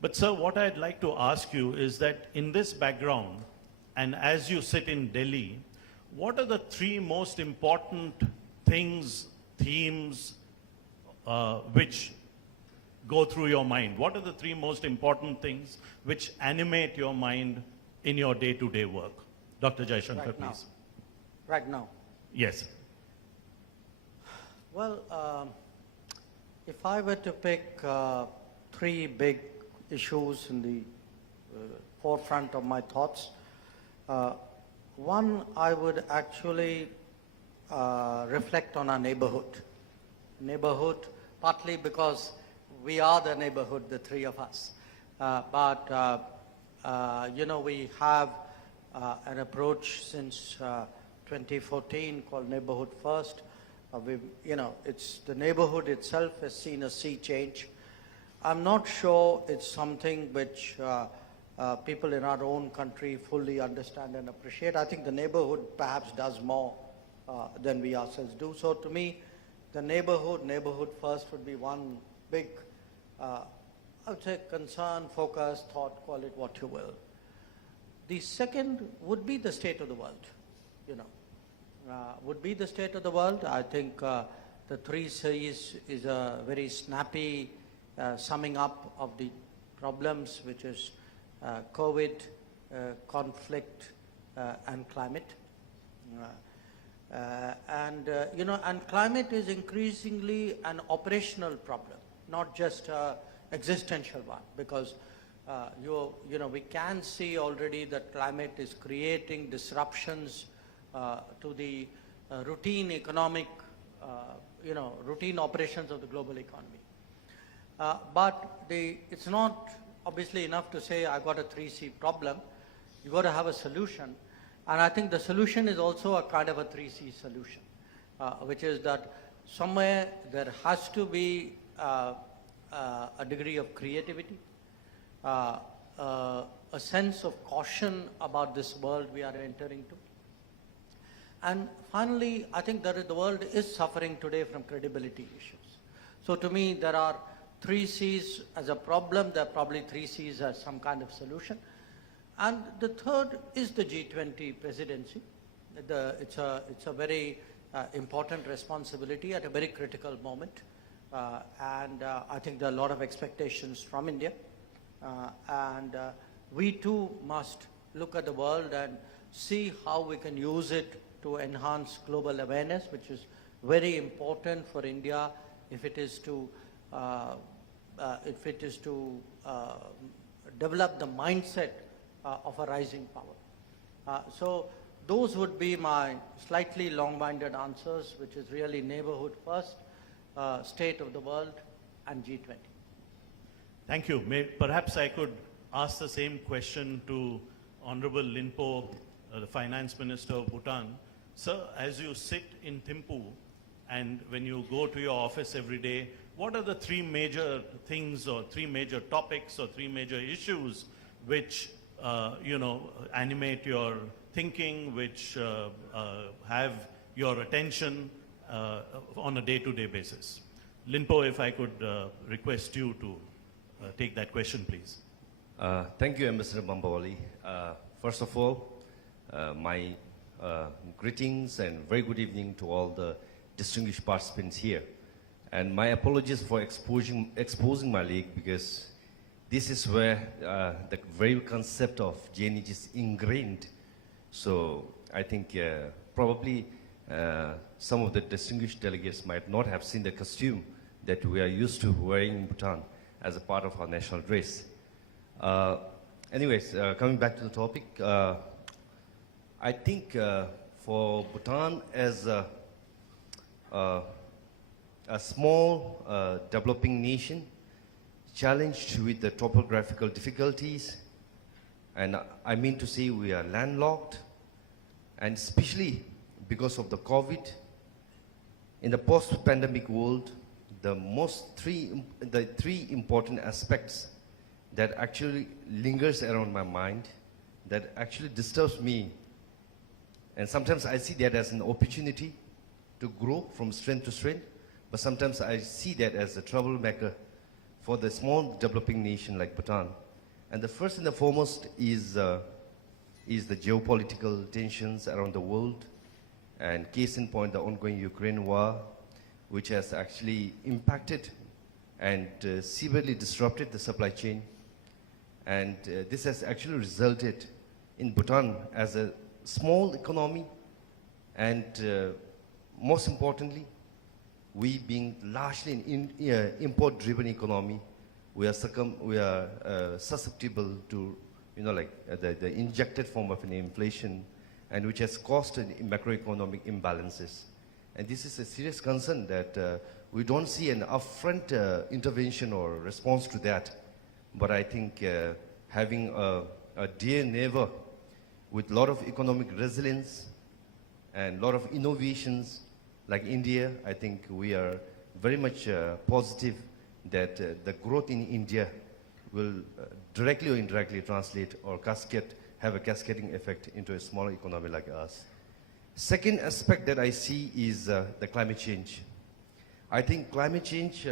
But sir, what I'd like to ask you is that in this background, and as you sit in Delhi, what are the three most important things, themes, which go through your mind? What are the three most important things which animate your mind in your day-to-day work? Dr. Jaishankar, Right now. please. Right now. Yes. Well, if I were to pick three big issues in the forefront of my thoughts, one, I would actually reflect on our neighborhood. Neighborhood, partly because we are the neighborhood, the three of us. You know, we have an approach since 2014 called Neighborhood First. You know, it's the neighborhood itself has seen a sea change. I'm not sure it's something which people in our own country fully understand and appreciate. I think the neighborhood perhaps does more than we ourselves do. So to me, the neighborhood first would be one big, I would say, concern, focus, thought, call it what you will. The second would be the state of the world, you know. Would be the state of the world. I think the three C's is a very snappy summing up of the problems, which is COVID, conflict, and climate. You know, and climate is increasingly an operational problem, not just an existential one, because you know, we can see already that climate is creating disruptions to the routine economic, you know, routine operations of the global economy. But it's not obviously enough to say I got a 3C problem. You got to have a solution. And I think the solution is also a kind of a 3C solution, which is that somewhere there has to be a degree of creativity, a sense of caution about this world we are entering to. And finally, I think that the world is suffering today from credibility issues. So to me, there are 3 C's as a problem, there are probably 3 C's as some kind of solution. And the third is the G20 presidency. It's a very important responsibility at a very critical moment. I think there are a lot of expectations from India. We too must look at the world and see how we can use it to enhance global awareness, which is very important for India if it is to develop the mindset of a rising power. So those would be my slightly long-winded answers, which is really neighborhood first, state of the world, and G20. Thank you. Perhaps I could ask the same question to Honorable Linpo, the Finance Minister of Bhutan. Sir, as you sit in Thimphu and when you go to your office every day, what are the 3 major things or 3 major topics or 3 major issues which you know, animate your thinking, which have your attention on a day-to-day basis? Linpo, if I could request you to take that question, please. Thank you, Ambassador Bambawali. First of all, my greetings and very good evening to all the distinguished participants here. And my apologies for exposing my leg, because this is where the very concept of GNH is ingrained. So I think probably some of the distinguished delegates might not have seen the costume that we are used to wearing in Bhutan as a part of our national dress. Anyways, coming back to the topic, I think for Bhutan as a small developing nation, challenged with the topographical difficulties, and I mean to say we are landlocked, and especially because of the COVID, in the post-pandemic world, the three important aspects that actually lingers around my mind, that actually disturbs me, and sometimes I see that as an opportunity to grow from strength to strength, but sometimes I see that as a troublemaker for the small developing nation like Bhutan. And the first and the foremost is the geopolitical tensions around the world. And case in point, the ongoing Ukraine war, which has actually impacted and severely disrupted the supply chain. And this has actually resulted in Bhutan as a small economy, and most importantly, we being largely an import-driven economy, we are susceptible to, the injected form of an inflation, and which has caused macroeconomic imbalances. And this is a serious concern that we don't see an upfront intervention or response to that. But I think having a dear neighbor with a lot of economic resilience and a lot of innovations like India, I think we are very much positive that the growth in India will directly or indirectly translate or have a cascading effect into a smaller economy like us. Second aspect that I see is the climate change. I think climate change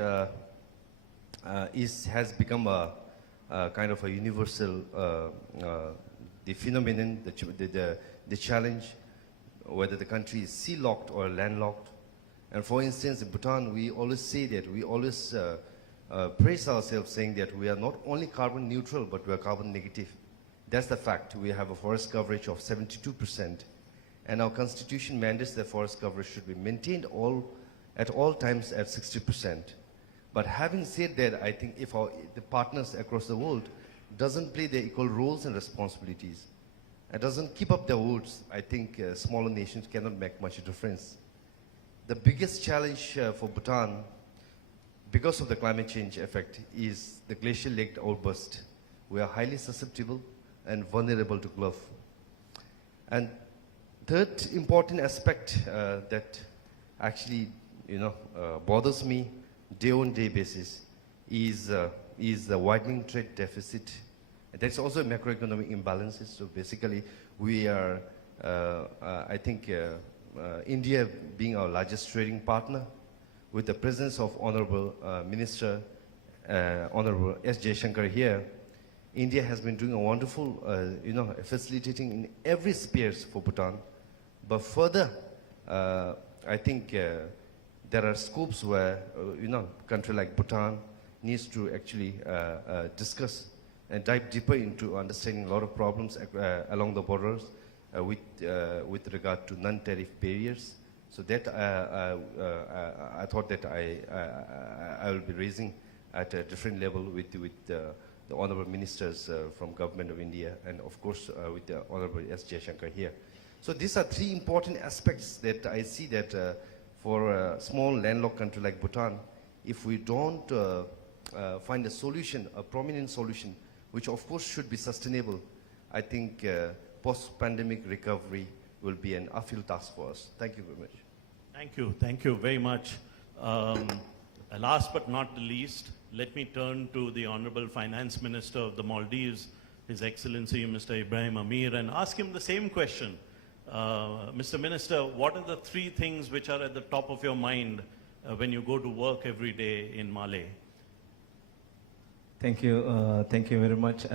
has become a kind of a universal the phenomenon, the challenge, whether the country is sea-locked or land-locked. And for instance, in Bhutan, we always say that, we always praise ourselves saying that we are not only carbon neutral, but we are carbon negative. That's the fact. We have a forest coverage of 72%. And our constitution mandates that forest coverage should be maintained at all times at 60%. But having said that, I think if the partners across the world doesn't play their equal roles and responsibilities, and doesn't keep up their words, I think smaller nations cannot make much difference. The biggest challenge for Bhutan, because of the climate change effect, is the glacial lake outburst. We are highly susceptible and vulnerable to gulf. And third important aspect that actually bothers me day-on-day basis is the widening trade deficit. That's also macroeconomic imbalances. So basically, we are, I think, India being our largest trading partner, with the presence of Honorable Minister, Honorable S. Jaishankar here, India has been doing a wonderful, facilitating in every spheres for Bhutan. But further, I think there are scopes where, country like Bhutan needs to actually discuss and dive deeper into understanding a lot of problems along the borders with regard to non-tariff barriers. So that I thought that I will be raising at a different level with the honorable ministers from Government of India, and of course with the Honorable S. Jaishankar here. So these are three important aspects that I see that for a small landlocked country like Bhutan, if we don't find a solution, a prominent solution, which of course should be sustainable, I think post-pandemic recovery will be an uphill task for us. Thank you very much. Thank you very much. Last but not the least, let me turn to the Honorable Finance Minister of the Maldives, His Excellency Mr. Ibrahim Amir, and ask him the same question. Mr. Minister, what are the three things which are at the top of your mind when you go to work every day in Malé? Thank you very much.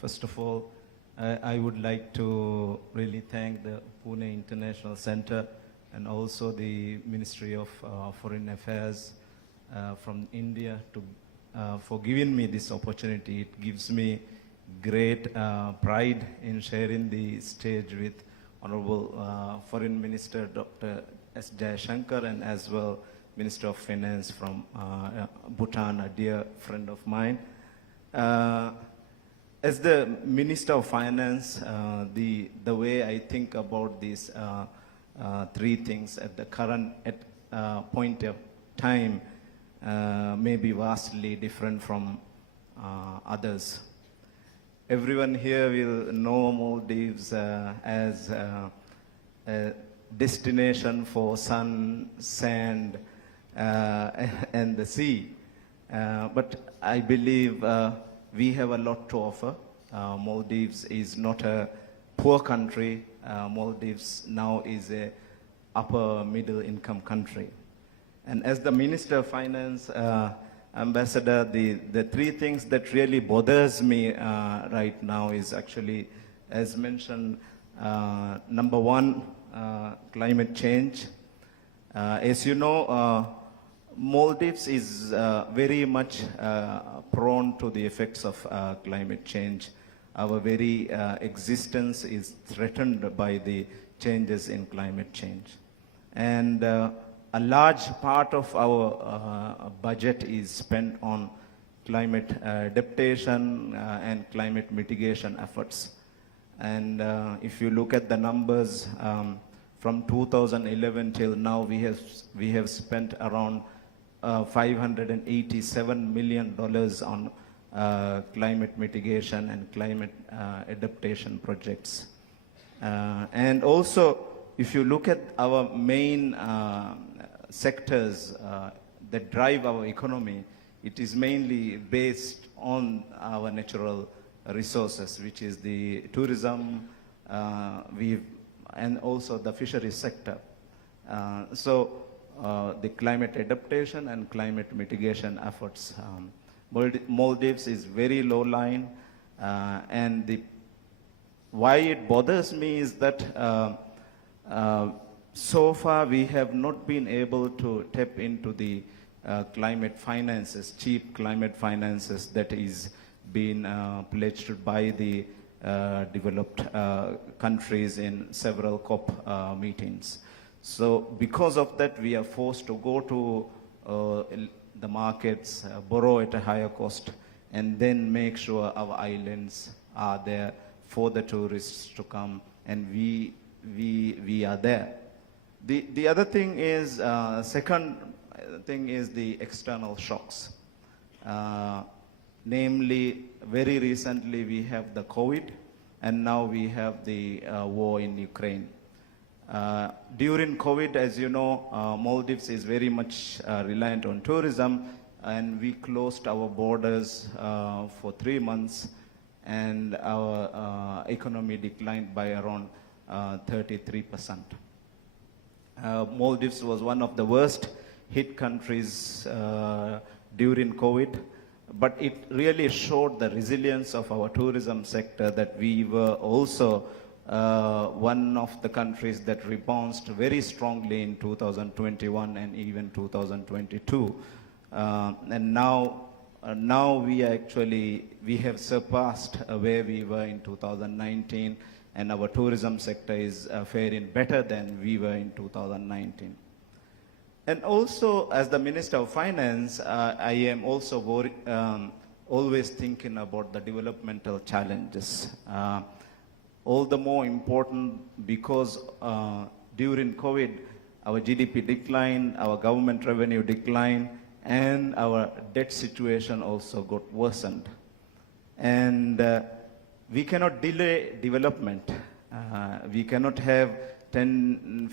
First of all, I would like to really thank the Pune International Center and also the Ministry of Foreign Affairs from India for giving me this opportunity. It gives me great pride in sharing the stage with Honorable Foreign Minister Dr. S. Jaishankar, and as well Minister of Finance from Bhutan, a dear friend of mine. As the Minister of Finance, the way I think about these three things at the current point of time may be vastly different from others. Everyone here will know Maldives as a destination for sun, sand, and the sea. But I believe we have a lot to offer. Maldives is not a poor country. Maldives now is a upper middle income country. And as the Minister of Finance, Ambassador, the three things that really bothers me right now is actually, as mentioned, number one, climate change. As you know, Maldives is very much prone to the effects of climate change. Our very existence is threatened by the changes in climate change. And a large part of our budget is spent on climate adaptation and climate mitigation efforts. And if you look at the numbers, from 2011 till now, we have spent around $587 million on climate mitigation and climate adaptation projects. And also, if you look at our main sectors that drive our economy, it is mainly based on our natural resources, which is the tourism, and also the fisheries sector. So the climate adaptation and climate mitigation efforts. Maldives is very low lying, and why it bothers me is that so far we have not been able to tap into the climate finances, cheap climate finances that is being pledged by the developed countries in several COP meetings. So because of that, we are forced to go to the markets, borrow at a higher cost, and then make sure our islands are there for the tourists to come, and we are there. The other thing is, second thing is the external shocks. Namely, very recently we have the COVID, and now we have the war in Ukraine. During COVID, as you know, Maldives is very much reliant on tourism, and we closed our borders for 3 months, and our economy declined by around 33%. Maldives was one of the worst hit countries during COVID, but it really showed the resilience of our tourism sector, that we were also one of the countries that rebounded very strongly in 2021 and even 2022. And now we have surpassed where we were in 2019, and our tourism sector is faring better than we were in 2019. And also, as the Minister of Finance, I am also always thinking about the developmental challenges. All the more important because during COVID, our GDP declined, our government revenue declined, and our debt situation also got worsened. And we cannot delay development. We cannot have 10,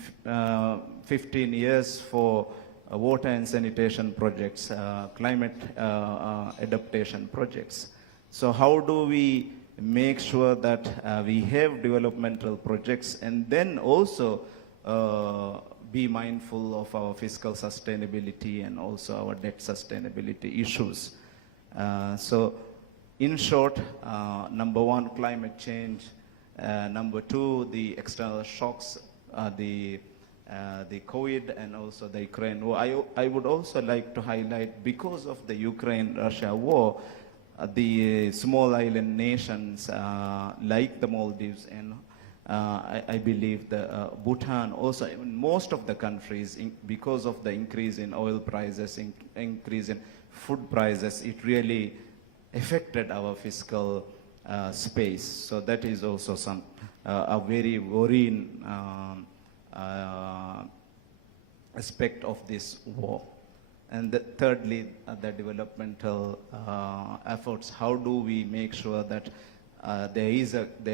15 years for water and sanitation projects, climate adaptation projects. So how do we make sure that we have developmental projects, and then also be mindful of our fiscal sustainability and also our debt sustainability issues? So in short, number one, climate change. Number two, the external shocks, the COVID and also the Ukraine war. I would also like to highlight, because of the Ukraine-Russia war, the small island nations like the Maldives and I believe the Bhutan, also most of the countries, because of the increase in oil prices, increase in food prices, it really affected our fiscal space. So that is also a very worrying aspect of this war. And thirdly, the developmental efforts. How do we make sure that there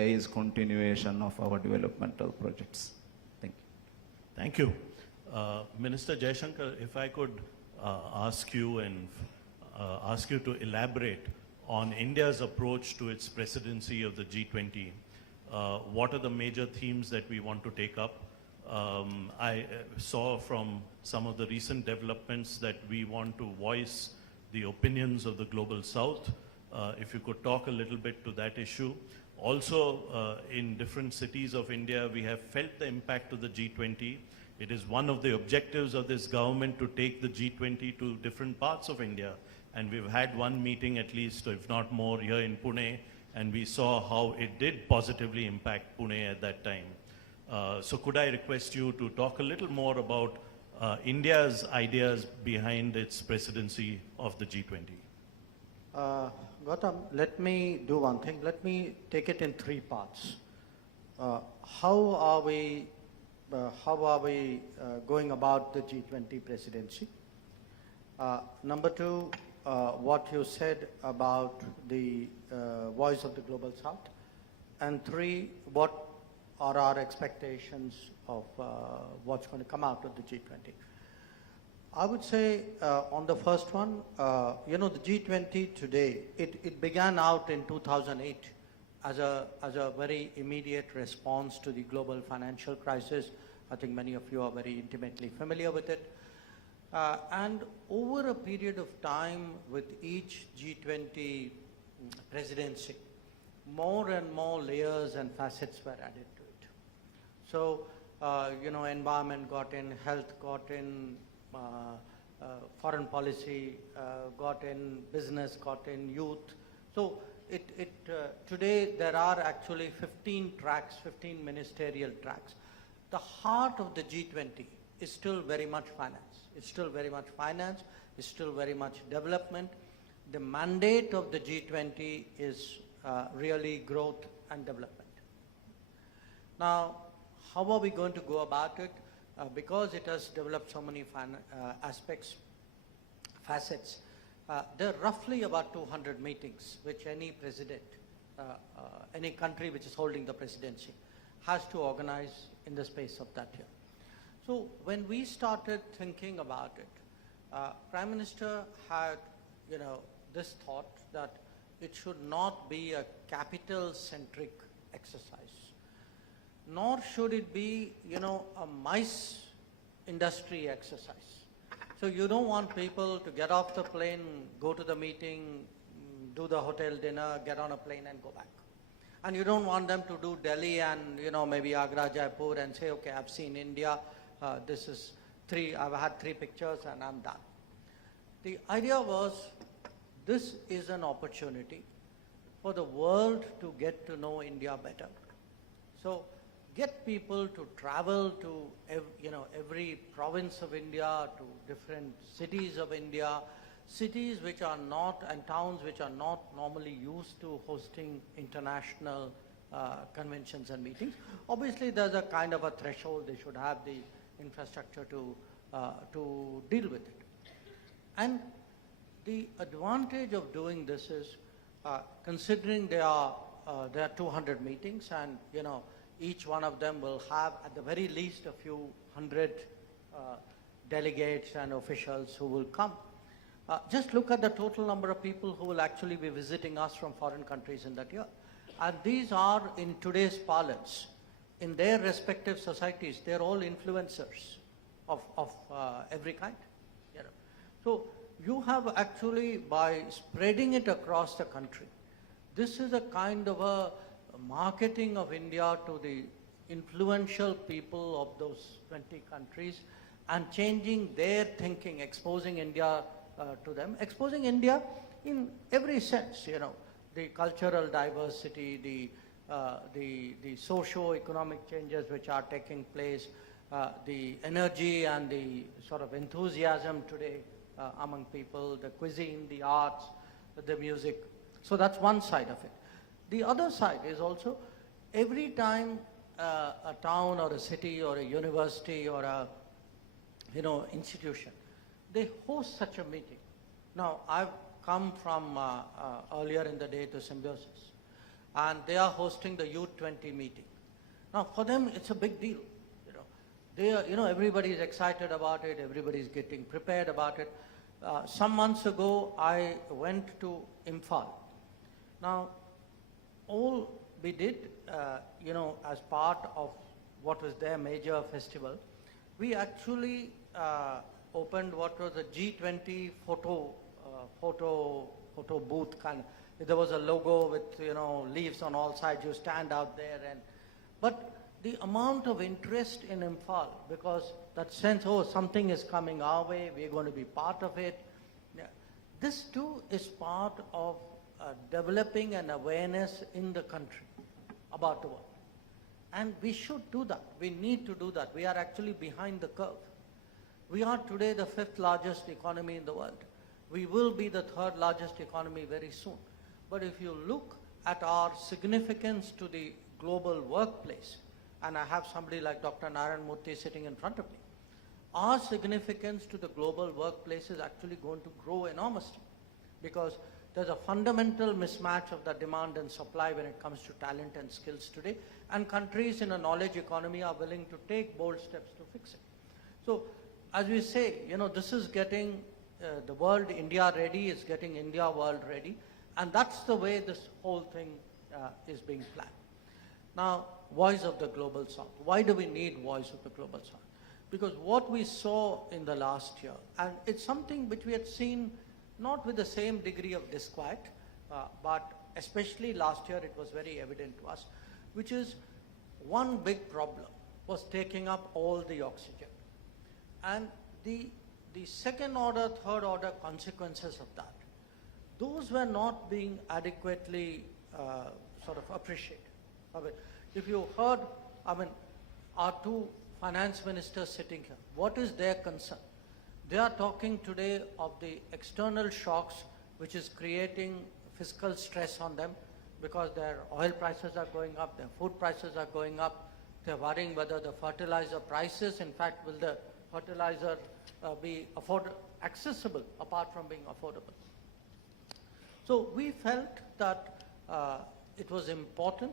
is continuation of our developmental projects? Thank you. Thank you. Minister Jaishankar, if I could ask you to elaborate on India's approach to its presidency of the G20. What are the major themes that we want to take up? I saw from some of the recent developments that we want to voice the opinions of the global south. If you could talk a little bit to that issue. Also, in different cities of India, we have felt the impact of the G20. It is one of the objectives of this government to take the G20 to different parts of India. And we've had one meeting at least, if not more, here in Pune, and we saw how it did positively impact Pune at that time. So could I request you to talk a little more about India's ideas behind its presidency of the G20? Gautam, let me do one thing. Let me take it in three parts. How are we going about the G20 presidency? Number two, what you said about the voice of the global south. And three, what are our expectations of what's going to come out of the G20? I would say on the first one, the G20 today, it began out in 2008 as a very immediate response to the global financial crisis. I think many of you are very intimately familiar with it. And over a period of time with each G20 presidency, more and more layers and facets were added to it. So, environment got in, health got in, foreign policy got in, business got in, youth. So today there are actually 15 tracks, 15 ministerial tracks. The heart of the G20 is still very much finance. It's still very much finance. It's still very much development. The mandate of the G20 is really growth and development. Now, how are we going to go about it? Because it has developed so many facets, there are roughly about 200 meetings which any president, any country which is holding the presidency has to organize in the space of that year. So when we started thinking about it, Prime Minister had, this thought that it should not be a capital-centric exercise, nor should it be, a mice industry exercise. So you don't want people to get off the plane, go to the meeting, do the hotel dinner, get on a plane and go back. And you don't want them to do Delhi and, maybe Agra, Jaipur and say, okay, I've seen India, I've had 3 pictures and I'm done. The idea was, this is an opportunity for the world to get to know India better. So get people to travel to every province of India, to different cities of India, cities which are not, and towns which are not normally used to hosting international conventions and meetings. Obviously there's a kind of a threshold, they should have the infrastructure to deal with it. And the advantage of doing this is, considering there are 200 meetings and each one of them will have at the very least a few hundred delegates and officials who will come. Just look at the total number of people who will actually be visiting us from foreign countries in that year. And these are, in today's parlance, in their respective societies, they're all influencers of every kind. So you have actually, by spreading it across the country, this is a kind of a marketing of India to the influential people of those 20 countries and changing their thinking, exposing India to them, exposing India in every sense, the cultural diversity, the socio-economic changes which are taking place, the energy and the sort of enthusiasm today among people, the cuisine, the arts, the music. So that's one side of it. The other side is also, every time a town or a city or a university or a institution, they host such a meeting. Now, I've come from earlier in the day to Symbiosis, and they are hosting the Youth 20 meeting. Now, for them, it's a big deal. They are, everybody is excited about it. Everybody is getting prepared about it. Some months ago, I went to Imphal. Now, all we did, as part of what was their major festival, we actually opened what was a G20 photo photo booth kind of. There was a logo with, leaves on all sides. You stand out there but the amount of interest in Imphal, because that sense, oh, something is coming our way, we're going to be part of it. Yeah. This too is part of developing an awareness in the country about the world. And we should do that. We need to do that. We are actually behind the curve. We are today the 5th largest economy in the world. We will be the 3rd largest economy very soon. But if you look at our significance to the global workplace, and I have somebody like Dr. Narayan Murthy sitting in front of me, our significance to the global workplace is actually going to grow enormously, because there's a fundamental mismatch of the demand and supply when it comes to talent and skills today, and countries in a knowledge economy are willing to take bold steps to fix it. So, as we say, this is getting the world India ready, is getting India world ready, and that's the way this whole thing is being planned. Now, voice of the global south. Why do we need voice of the global south? Because what we saw in the last year, and it's something which we had seen not with the same degree of disquiet, but especially last year it was very evident to us, which is one big problem was taking up all the oxygen. And the second order, third order consequences of that, those were not being adequately sort of appreciated. If you heard, our two finance ministers sitting here, what is their concern? They are talking today of the external shocks which is creating fiscal stress on them, because their oil prices are going up, their food prices are going up. They're worrying whether the fertilizer prices, in fact, will the fertilizer be accessible apart from being affordable. So we felt that it was important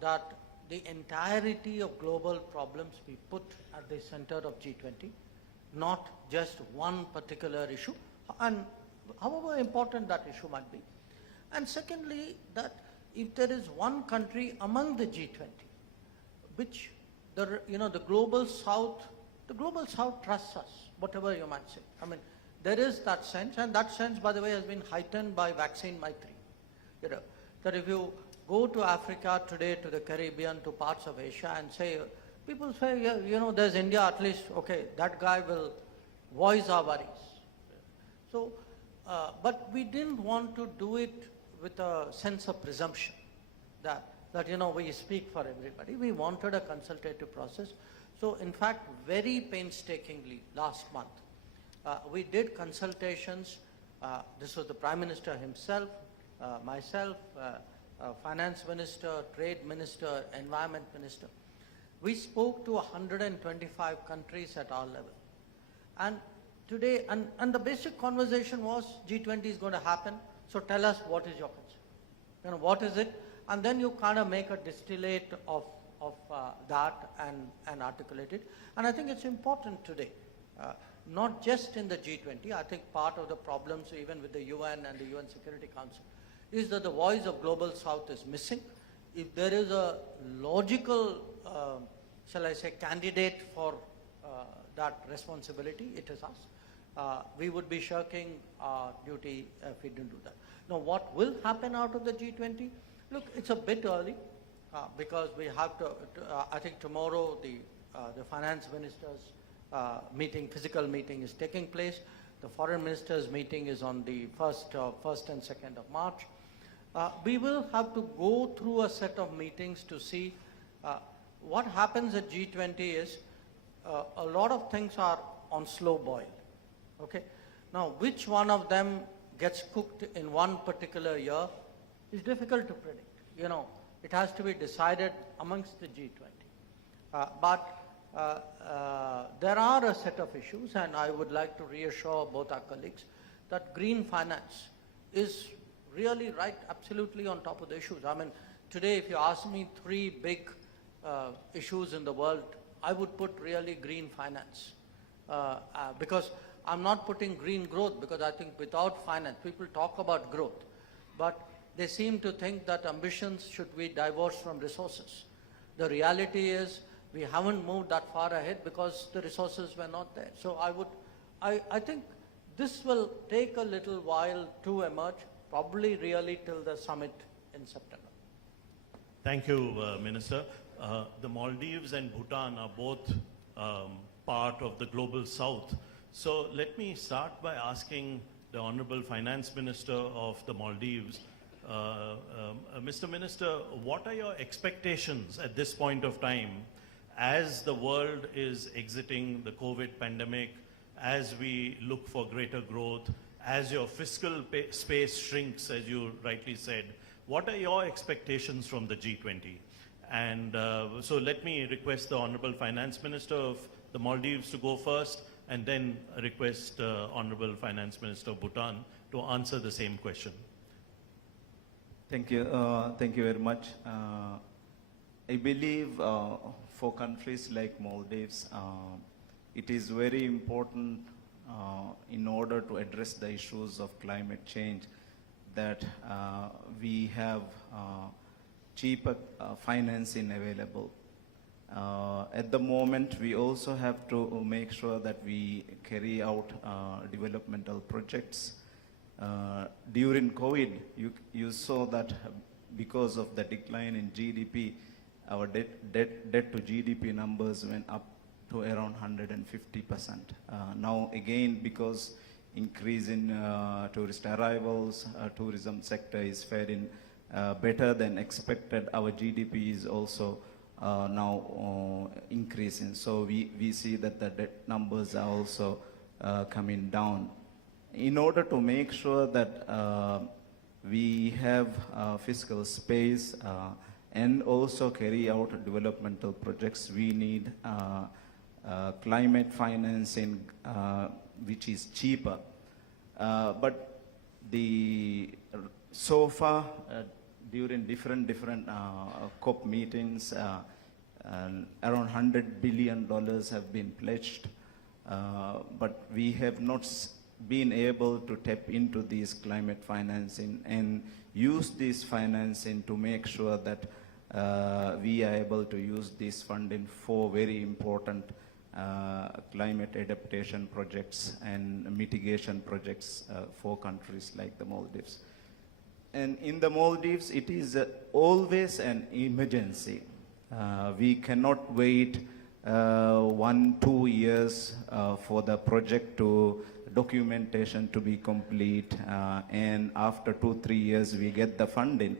that the entirety of global problems be put at the center of G20, not just one particular issue, and however important that issue might be. And secondly, that if there is one country among the G20, which the global south trusts us, whatever you might say. There is that sense, and that sense, by the way, has been heightened by Vaccine Maitri. That if you go to Africa today, to the Caribbean, to parts of Asia, and say, people say, yeah, there's India, at least, okay, that guy will voice our worries. So, but we didn't want to do it with a sense of presumption that we speak for everybody. We wanted a consultative process. So, in fact, very painstakingly last month, we did consultations. This was the Prime Minister himself, myself, Finance Minister, Trade Minister, Environment Minister. We spoke to 125 countries at our level. And today, and the basic conversation was, G20 is going to happen, so tell us what is your concern. What is it? And then you kind of make a distillate of that and articulate it. And I think it's important today, not just in the G20, I think part of the problems even with the UN and the UN Security Council is that the voice of Global South is missing. If there is a logical, shall I say, candidate for that responsibility, it is us. We would be shirking our duty if we didn't do that. Now, what will happen out of the G20? Look, it's a bit early because we have to I think tomorrow the finance ministers meeting, physical meeting is taking place. The foreign ministers meeting is on the 1st and 2nd of March. We will have to go through a set of meetings to see what happens at G20 is a lot of things are on slow boil. Okay. Now, which one of them gets cooked in one particular year is difficult to predict. It has to be decided amongst the G20. But there are a set of issues, and I would like to reassure both our colleagues that green finance is really right, absolutely on top of the issues. Today, if you ask me 3 big issues in the world, I would put really green finance. Because I'm not putting green growth, because I think without finance, people talk about growth, but they seem to think that ambitions should be divorced from resources. The reality is we haven't moved that far ahead because the resources were not there. So I think This will take a little while to emerge, probably really till the summit in September. Thank you, Minister. The Maldives and Bhutan are both part of the global south. So let me start by asking the Honorable Finance Minister of the Maldives, Mr. Minister, what are your expectations at this point of time as the world is exiting the COVID pandemic, as we look for greater growth, as your fiscal space shrinks, as you rightly said? What are your expectations from the G20? And so let me request the Honorable Finance Minister of the Maldives to go first, and then request Honorable Finance Minister of Bhutan to answer the same question. Thank you. Thank you very much. I believe for countries like Maldives, it is very important in order to address the issues of climate change that we have cheaper financing available. At the moment, we also have to make sure that we carry out developmental projects. During COVID, you saw that because of the decline in GDP, our debt to GDP numbers went up to around 150%. Now again, because increase in tourist arrivals, tourism sector is faring better than expected, our GDP is also now increasing. So we see that the debt numbers are also coming down. In order to make sure that we have fiscal space and also carry out developmental projects, we need climate financing which is cheaper. But so far, during different COP meetings, around $100 billion have been pledged, but we have not been able to tap into this climate financing and use this financing to make sure that we are able to use this funding for very important climate adaptation projects and mitigation projects for countries like the Maldives. And in the Maldives, it is always an emergency. We cannot wait 1-2 years for the project to documentation to be complete, and after 2-3 years we get the funding.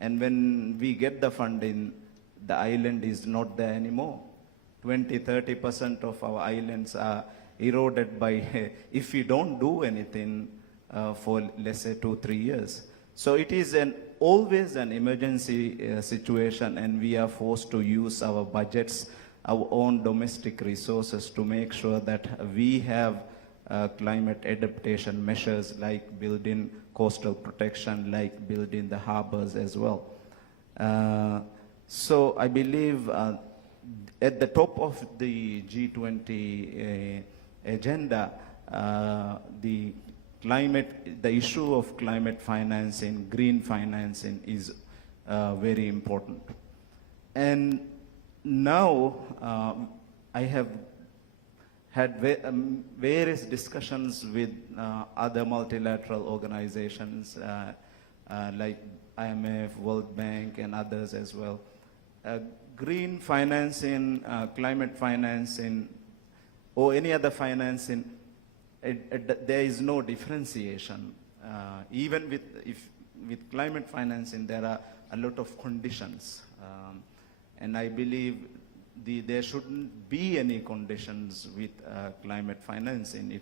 And when we get the funding, the island is not there anymore. 20-30% of our islands are eroded by if we don't do anything for, let's say, 2-3 years. So it is always an emergency situation, and we are forced to use our budgets, our own domestic resources to make sure that we have climate adaptation measures like building coastal protection, like building the harbors as well. So I believe at the top of the G20 agenda, the issue of climate financing, green financing is very important. And now I have had various discussions with other multilateral organizations like IMF, World Bank, and others as well. Green financing, climate financing, or any other financing, there is no differentiation. Even with climate financing, there are a lot of conditions. And I believe there shouldn't be any conditions with climate financing.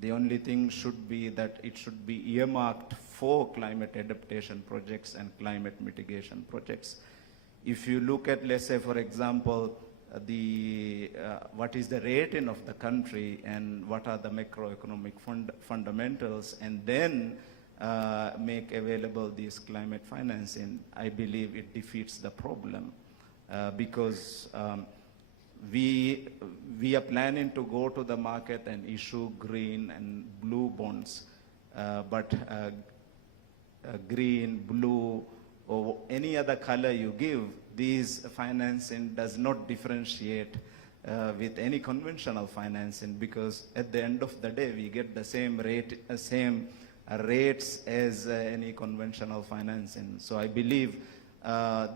The only thing should be that it should be earmarked for climate adaptation projects and climate mitigation projects. If you look at, let's say, for example, what is the rating of the country and what are the macroeconomic fundamentals, and then make available this climate financing, I believe it defeats the problem. Because we are planning to go to the market and issue green and blue bonds, but green, blue, or any other color you give, these financing does not differentiate with any conventional financing, because at the end of the day we get the same rates as any conventional financing. So I believe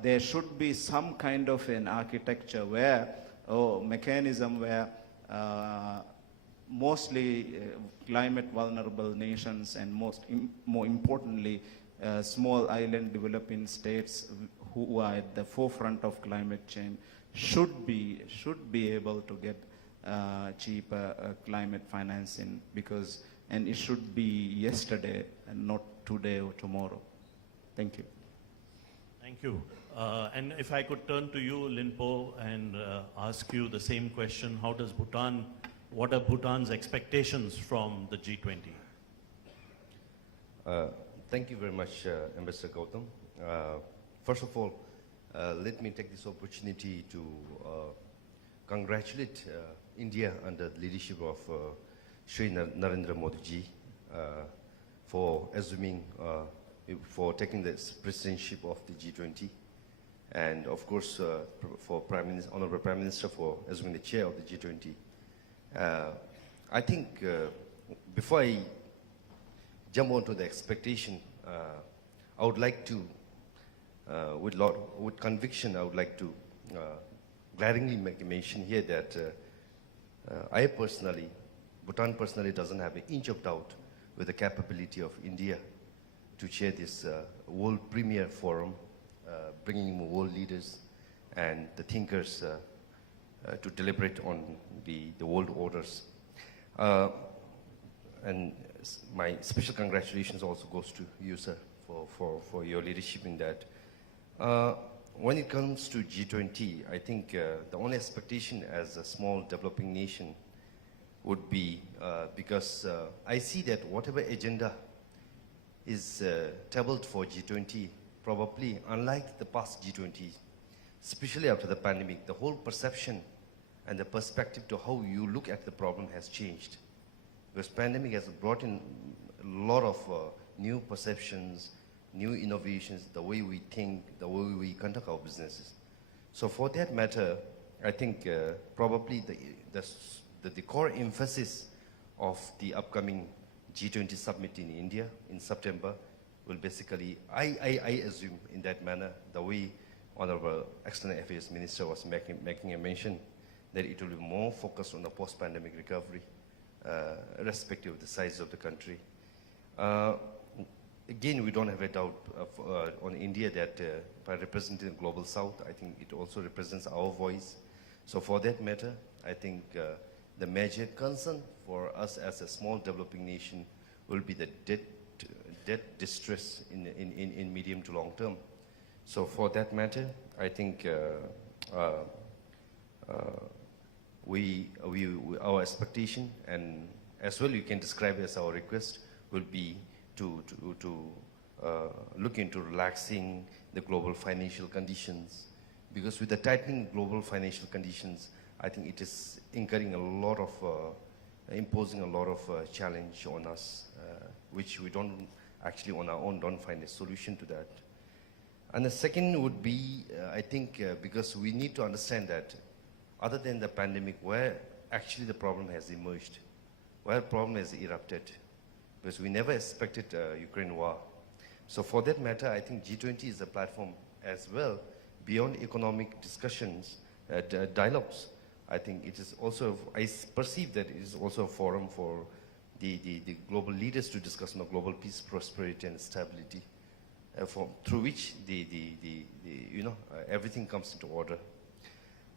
there should be some kind of an architecture where, mechanism where mostly climate vulnerable nations and more importantly small island developing states who are at the forefront of climate change should be able to get cheaper climate financing, and it should be yesterday and not today or tomorrow. Thank you. Thank you. And if I could turn to you, Linpo, and ask you the same question: what are Bhutan's expectations from the G20? Thank you very much, Ambassador Gautam. First of all, let me take this opportunity to congratulate India under the leadership of Shri Narendra Modi ji for for taking the presidency of the G20, and of course for Honorable Prime Minister for assuming the chair of the G20. I think before I jump onto the expectation, I would like to, with conviction, I would like to glaringly make a mention here that Bhutan personally doesn't have an inch of doubt with the capability of India to chair this world premier forum, bringing more world leaders and the thinkers to deliberate on the world orders. And my special congratulations also goes to you, sir, for your leadership in that. When it comes to G20, I think the only expectation as a small developing nation would be, because I see that whatever agenda is tabled for G20, probably unlike the past G20, especially after the pandemic, the whole perception and the perspective to how you look at the problem has changed. Because pandemic has brought in a lot of new perceptions, new innovations, the way we think, the way we conduct our businesses. So for that matter, I think probably the core emphasis of the upcoming G20 summit in India in September will basically, I assume in that manner, the way Honorable External Affairs Minister was making a mention, that it will be more focused on the post-pandemic recovery, irrespective of the size of the country. Again, we don't have a doubt on India that by representing the Global South, I think it also represents our voice. So for that matter, I think the major concern for us as a small developing nation will be the debt distress in medium to long term. So for that matter, I think our expectation, and as well you can describe it as our request, will be to look into relaxing the global financial conditions, because with the tightening global financial conditions, I think it is incurring a lot of, imposing a lot of challenge on us, which we don't actually on our own don't find a solution to that. And the second would be, I think, because we need to understand that other than the pandemic, where actually the problem has emerged, where the problem has erupted, because we never expected Ukraine war. So for that matter, I think G20 is a platform as well, beyond economic discussions, dialogues. I think it is also, I perceive that it is also a forum for the global leaders to discuss on the global peace, prosperity, and stability, through which everything comes into order.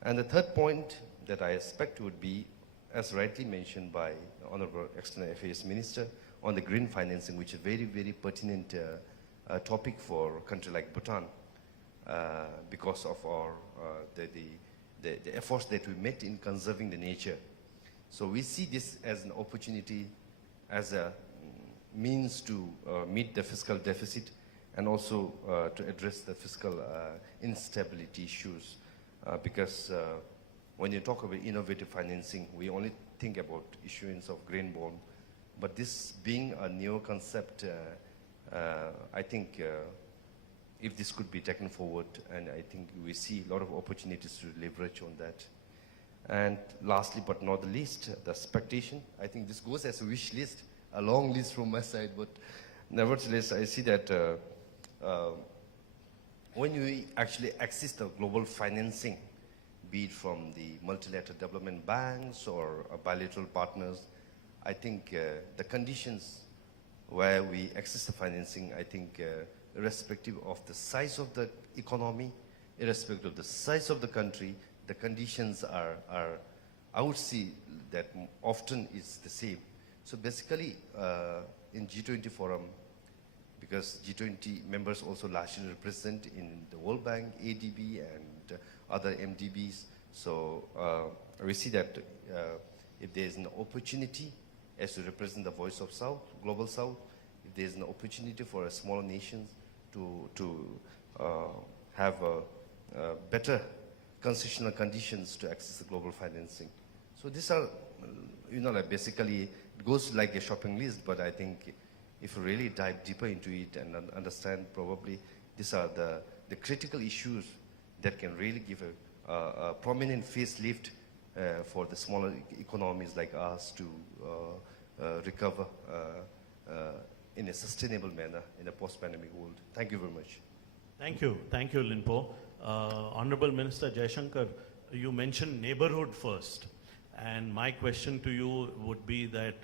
And the third point that I expect would be, as rightly mentioned by Honorable External Affairs Minister, on the green financing, which is a very, very pertinent topic for a country like Bhutan, because of our the efforts that we made in conserving the nature. So we see this as an opportunity, as a means to meet the fiscal deficit, and also to address the fiscal instability issues. Because when you talk about innovative financing, we only think about issuance of green bond. But this being a new concept, I think if this could be taken forward, and I think we see a lot of opportunities to leverage on that. And lastly, but not the least, the expectation. I think this goes as a wish list, a long list from my side, but nevertheless, I see that when we actually access the global financing, be it from the multilateral development banks or bilateral partners, I think the conditions where we access the financing, I think irrespective of the size of the economy, irrespective of the size of the country, the conditions are I would say that often is the same. So basically in G20 forum, because G20 members also largely represent in the World Bank, ADB and other MDBs. So we see that if there is an opportunity as to represent the voice of South, Global South, if there is an opportunity for a smaller nations to have better concessional conditions to access the global financing. So these are, like basically it goes like a shopping list, but I think if you really dive deeper into it and understand, probably these are the critical issues that can really give a prominent facelift for the smaller economies like us to recover in a sustainable manner in a post-pandemic world. Thank you very much. Thank you, Linpo. Honorable Minister Jaishankar, you mentioned neighborhood first, and my question to you would be that,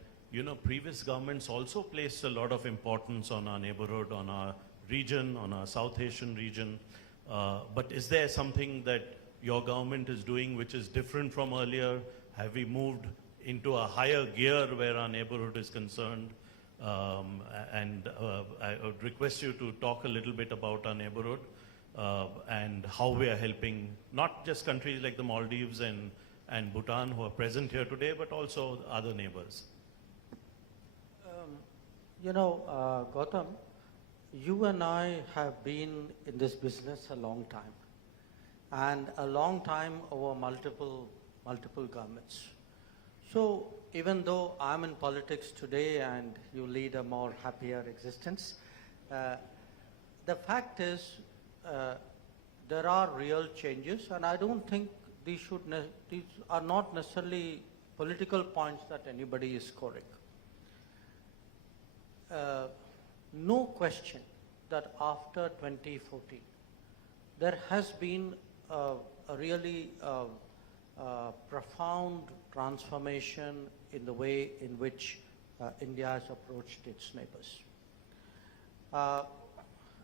previous governments also placed a lot of importance on our neighborhood, on our region, on our South Asian region, but is there something that your government is doing which is different from earlier? Have we moved into a higher gear where our neighborhood is concerned? I would request you to talk a little bit about our neighborhood and how we are helping not just countries like the Maldives and Bhutan who are present here today, but also other neighbors. Gautam, you and I have been in this business a long time, and a long time over multiple governments. So even though I'm in politics today and you lead a more happier existence, the fact is there are real changes, and I don't think these are not necessarily political points that anybody is scoring. No question that after 2014, there has been a really profound transformation in the way in which India has approached its neighbors.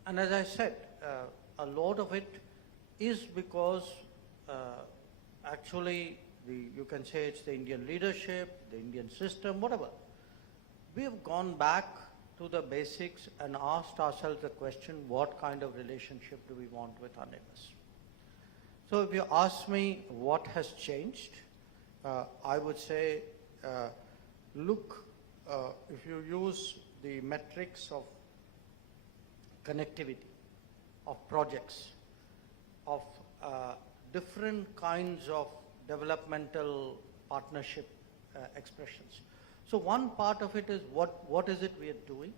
And as I said, a lot of it is because actually you can say it's the Indian leadership, the Indian system, whatever. We have gone back to the basics and asked ourselves the question, what kind of relationship do we want with our neighbors? So if you ask me what has changed, I would say, look, if you use the metrics of connectivity, of projects, of different kinds of developmental partnership expressions. So one part of it is what is it we are doing?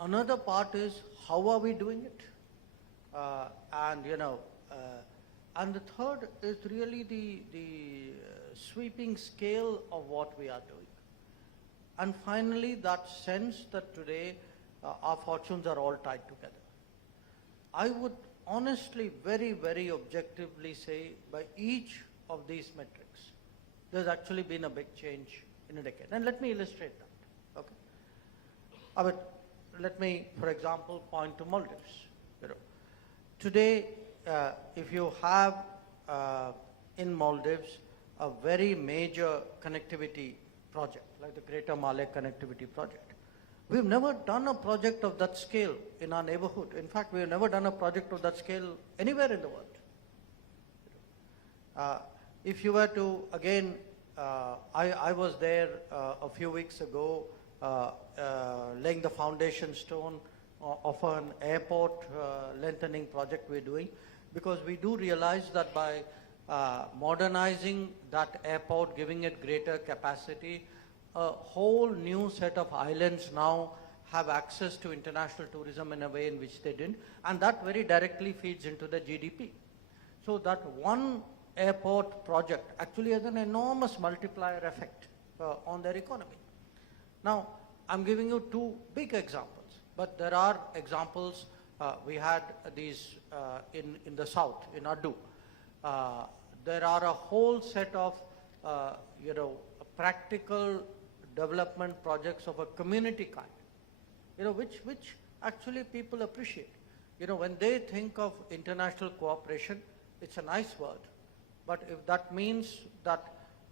Another part is how are we doing it? And the third is really the sweeping scale of what we are doing. And finally, that sense that today our fortunes are all tied together. I would honestly, very, very objectively say by each of these metrics, there's actually been a big change in a decade. And let me illustrate that. Okay. Let me, for example, point to Maldives. Today, if you have in Maldives a very major connectivity project, like the Greater Malay Connectivity Project, we've never done a project of that scale in our neighborhood. In fact, we've never done a project of that scale anywhere in the world. If you were to, again, I was there a few weeks ago laying the foundation stone of an airport lengthening project we're doing, because we do realize that by modernizing that airport, giving it greater capacity, a whole new set of islands now have access to international tourism in a way in which they didn't, and that very directly feeds into the GDP. So that one airport project actually has an enormous multiplier effect on their economy. Now, I'm giving you two big examples, but there are examples. We had these in the south, in Addu. There are a whole set of, practical development projects of a community kind, which actually people appreciate. When they think of international cooperation, it's a nice word, but if that means that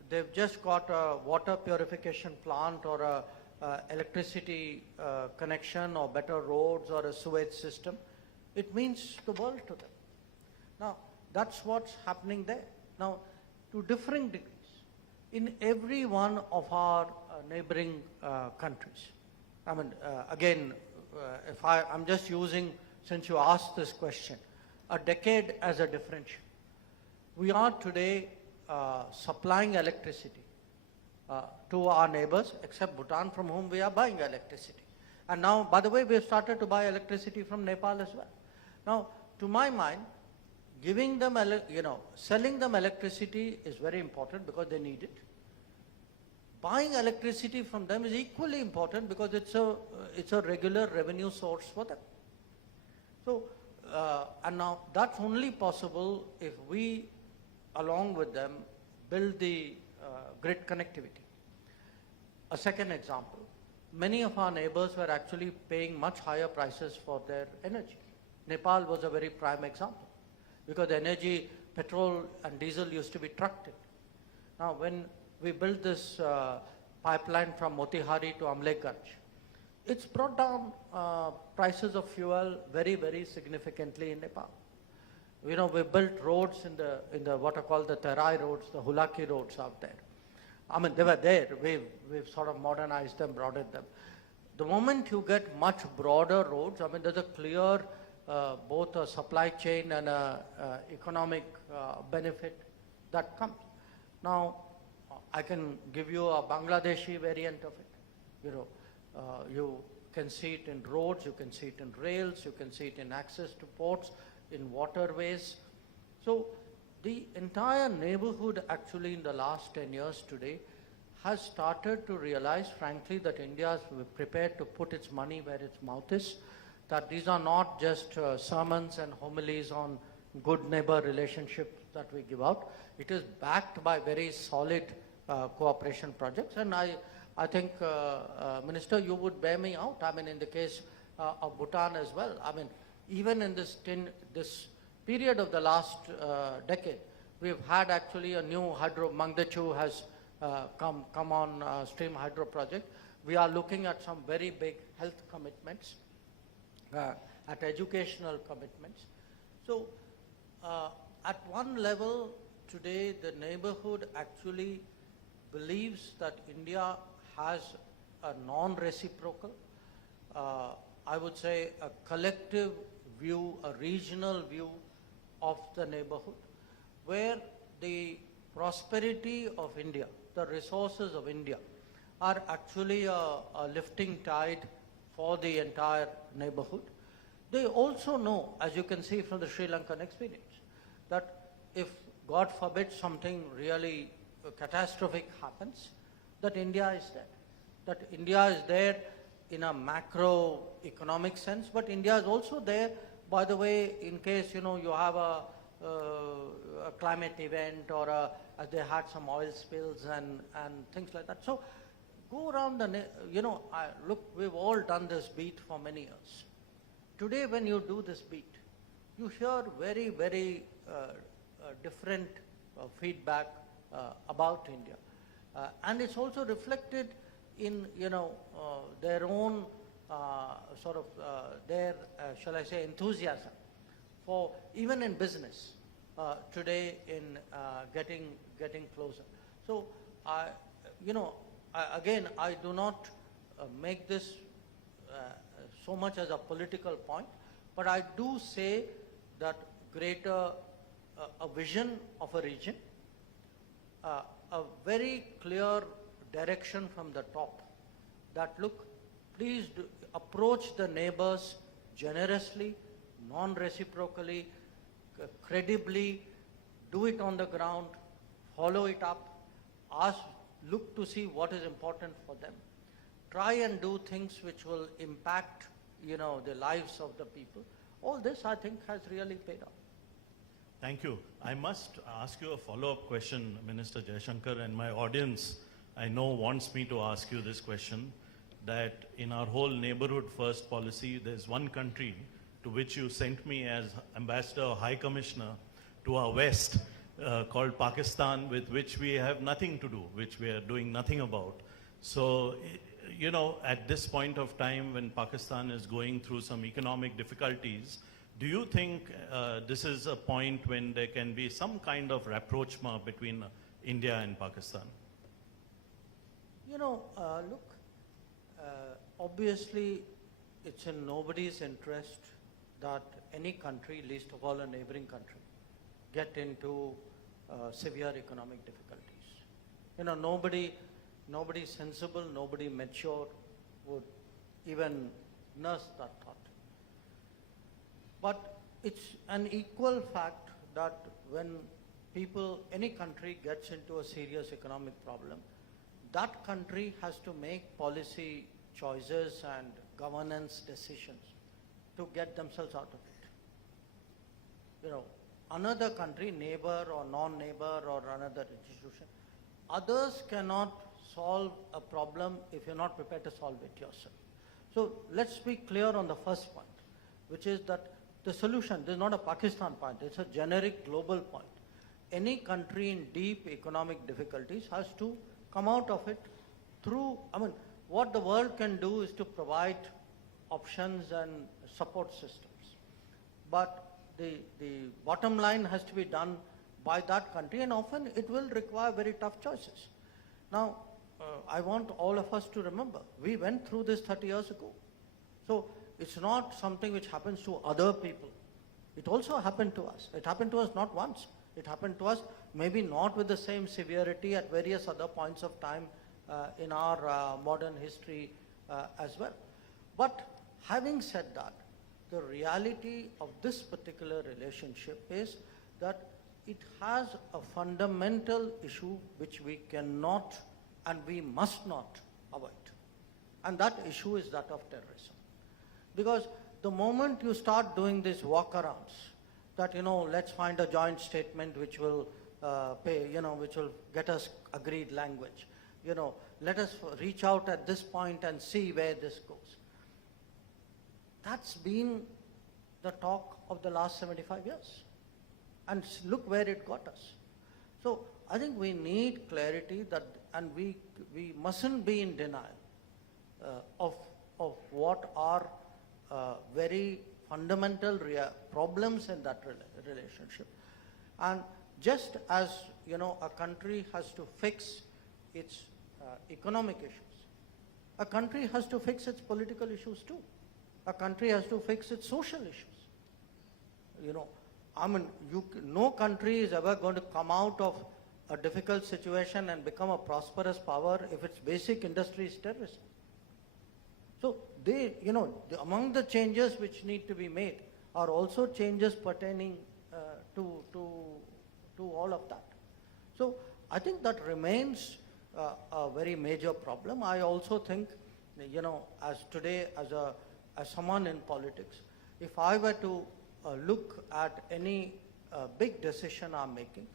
they've just got a water purification plant or a electricity connection or better roads or a sewage system, it means the world to them. Now, that's what's happening there. Now, to differing degrees, in every one of our neighboring countries, I mean, again, I'm just using, since you asked this question, a decade as a differential. We are today supplying electricity to our neighbors, except Bhutan, from whom we are buying electricity. And now, by the way, we have started to buy electricity from Nepal as well. Now, to my mind, giving them, selling them electricity is very important because they need it. Buying electricity from them is equally important because it's a regular revenue source for them. So, and now that's only possible if we, along with them, build the grid connectivity. A second example, many of our neighbors were actually paying much higher prices for their energy. Nepal was a very prime example because energy, petrol and diesel used to be trucked in. Now, when we built this pipeline from Motihari to Amleganj, it's brought down prices of fuel very, very significantly in Nepal. We built roads in the what are called the Terai roads, the Hulaki roads out there. I mean, they were there. We've sort of modernized them, broadened them. The moment you get much broader roads, I mean, there's a clear both a supply chain and a economic benefit that comes. Now, I can give you a Bangladeshi variant of it. You can see it in roads, you can see it in rails, you can see it in access to ports, in waterways. So the entire neighborhood actually in the last 10 years today has started to realize, frankly, that India is prepared to put its money where its mouth is, that these are not just sermons and homilies on good neighbor relationship that we give out. It is backed by very solid cooperation projects. And I think, Minister, you would bear me out. I mean, in the case of Bhutan as well. I mean, even in this period of the last decade, we've had actually a new hydro, Mangdechu has come on stream hydro project. We are looking at some very big health commitments, at educational commitments. So at one level today, the neighborhood actually believes that India has a non-reciprocal, I would say a collective view, a regional view of the neighborhood, where the prosperity of India, the resources of India, are actually a lifting tide for the entire neighborhood. They also know, as you can see from the Sri Lankan experience, that if, God forbid, something really catastrophic happens, that India is there. That India is there in a macroeconomic sense, but India is also there, by the way, in case, you have a climate event or they had some oil spills and things like that. So go around look, we've all done this beat for many years. Today, when you do this beat, you hear very, very different feedback about India. And it's also reflected in, their own shall I say, enthusiasm for, even in business, today in getting closer. So, again, I do not make this so much as a political point, but I do say that greater, a vision of a region, a very clear direction from the top, that look, please approach the neighbors generously, non-reciprocally, credibly, do it on the ground, follow it up, look to see what is important for them. Try and do things which will impact, the lives of the people. All this, I think, has really paid off. Thank you. I must ask you a follow-up question, Minister Jaishankar, and my audience, I know, wants me to ask you this question, that in our whole neighborhood first policy, there's one country to which you sent me as Ambassador or High Commissioner to our west, called Pakistan, with which we have nothing to do, which we are doing nothing about. So, at this point of time when Pakistan is going through some economic difficulties, do you think this is a point when there can be some kind of rapprochement between India and Pakistan? Look, obviously it's in nobody's interest that any country, least of all a neighboring country, get into severe economic difficulties. Nobody sensible, nobody mature would even nurse that thought. But it's an equal fact that when any country gets into a serious economic problem, that country has to make policy choices and governance decisions to get themselves out of it. Another country, neighbor or non-neighbor or another institution, others cannot solve a problem if you're not prepared to solve it yourself. So let's be clear on the first point, which is that the solution, this is not a Pakistan point, it's a generic global point. Any country in deep economic difficulties has to come out of it through, what the world can do is to provide options and support systems. But the bottom line has to be done by that country, and often it will require very tough choices. Now, I want all of us to remember, we went through this 30 years ago. So it's not something which happens to other people. It also happened to us. It happened to us not once. It happened to us maybe not with the same severity at various other points of time in our modern history as well. But having said that, the reality of this particular relationship is that it has a fundamental issue which we cannot and we must not avoid. And that issue is that of terrorism. Because the moment you start doing these walkarounds, that, let's find a joint statement which will which will get us agreed language. Let us reach out at this point and see where this goes. That's been the talk of the last 75 years. And look where it got us. So I think we need clarity and we mustn't be in denial of what are very fundamental problems in that relationship. And just as, a country has to fix its economic issues, a country has to fix its political issues too. A country has to fix its social issues. No country is ever going to come out of a difficult situation and become a prosperous power if its basic industry is terrorism. So among the changes which need to be made are also changes pertaining to all of that. So I think that remains a very major problem. I also think, as today, as someone in politics, if I were to look at any big decision I'm making,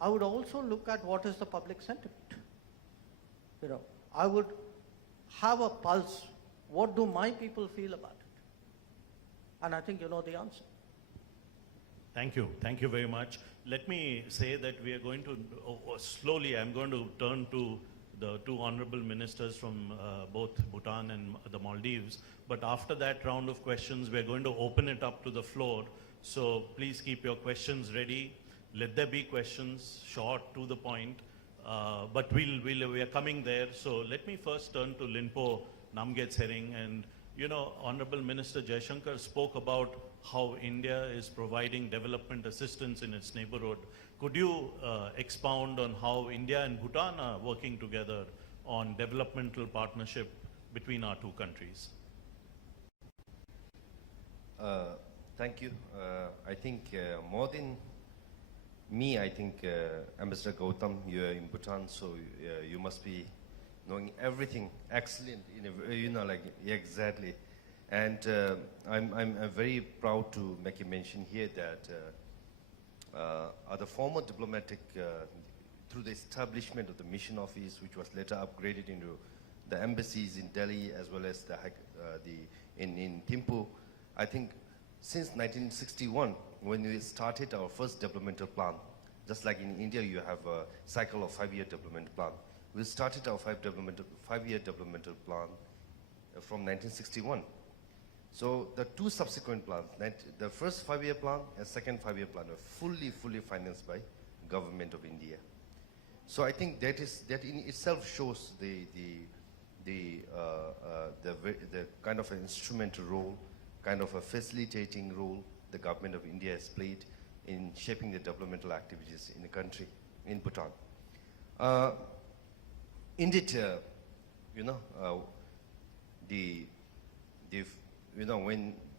I would also look at what is the public sentiment. I would have a pulse. What do my people feel about it? And I think you know the answer. Thank you. Thank you very much. Let me say that we are going to, slowly, I'm going to turn to the two honorable ministers from both Bhutan and the Maldives. But after that round of questions, we're going to open it up to the floor. So please keep your questions ready. Let there be questions, short, to the point. But we are coming there. So let me first turn to Linpo Namgyet Sering. And, Honorable Minister Jaishankar spoke about how India is providing development assistance in its neighborhood. Could you expound on how India and Bhutan are working together on developmental partnership between our two countries? Thank you. I think more me, I think, Ambassador Gautam, you're in Bhutan, so you must be knowing everything excellent, exactly. And I'm very proud to make a mention here that the former diplomatic, through the establishment of the mission office, which was later upgraded into the embassies in Delhi as well as in Thimphu, I think since 1961, when we started our first developmental plan, just like in India, you have a cycle of 5-year development plan. We started our 5-year developmental plan from 1961. So the two subsequent plans, the first 5-year plan and second 5-year plan were fully financed by government of India. So I think that in itself shows the kind of an instrumental role, kind of a facilitating role the government of India has played in shaping the developmental activities in the country, in Bhutan. Indeed, when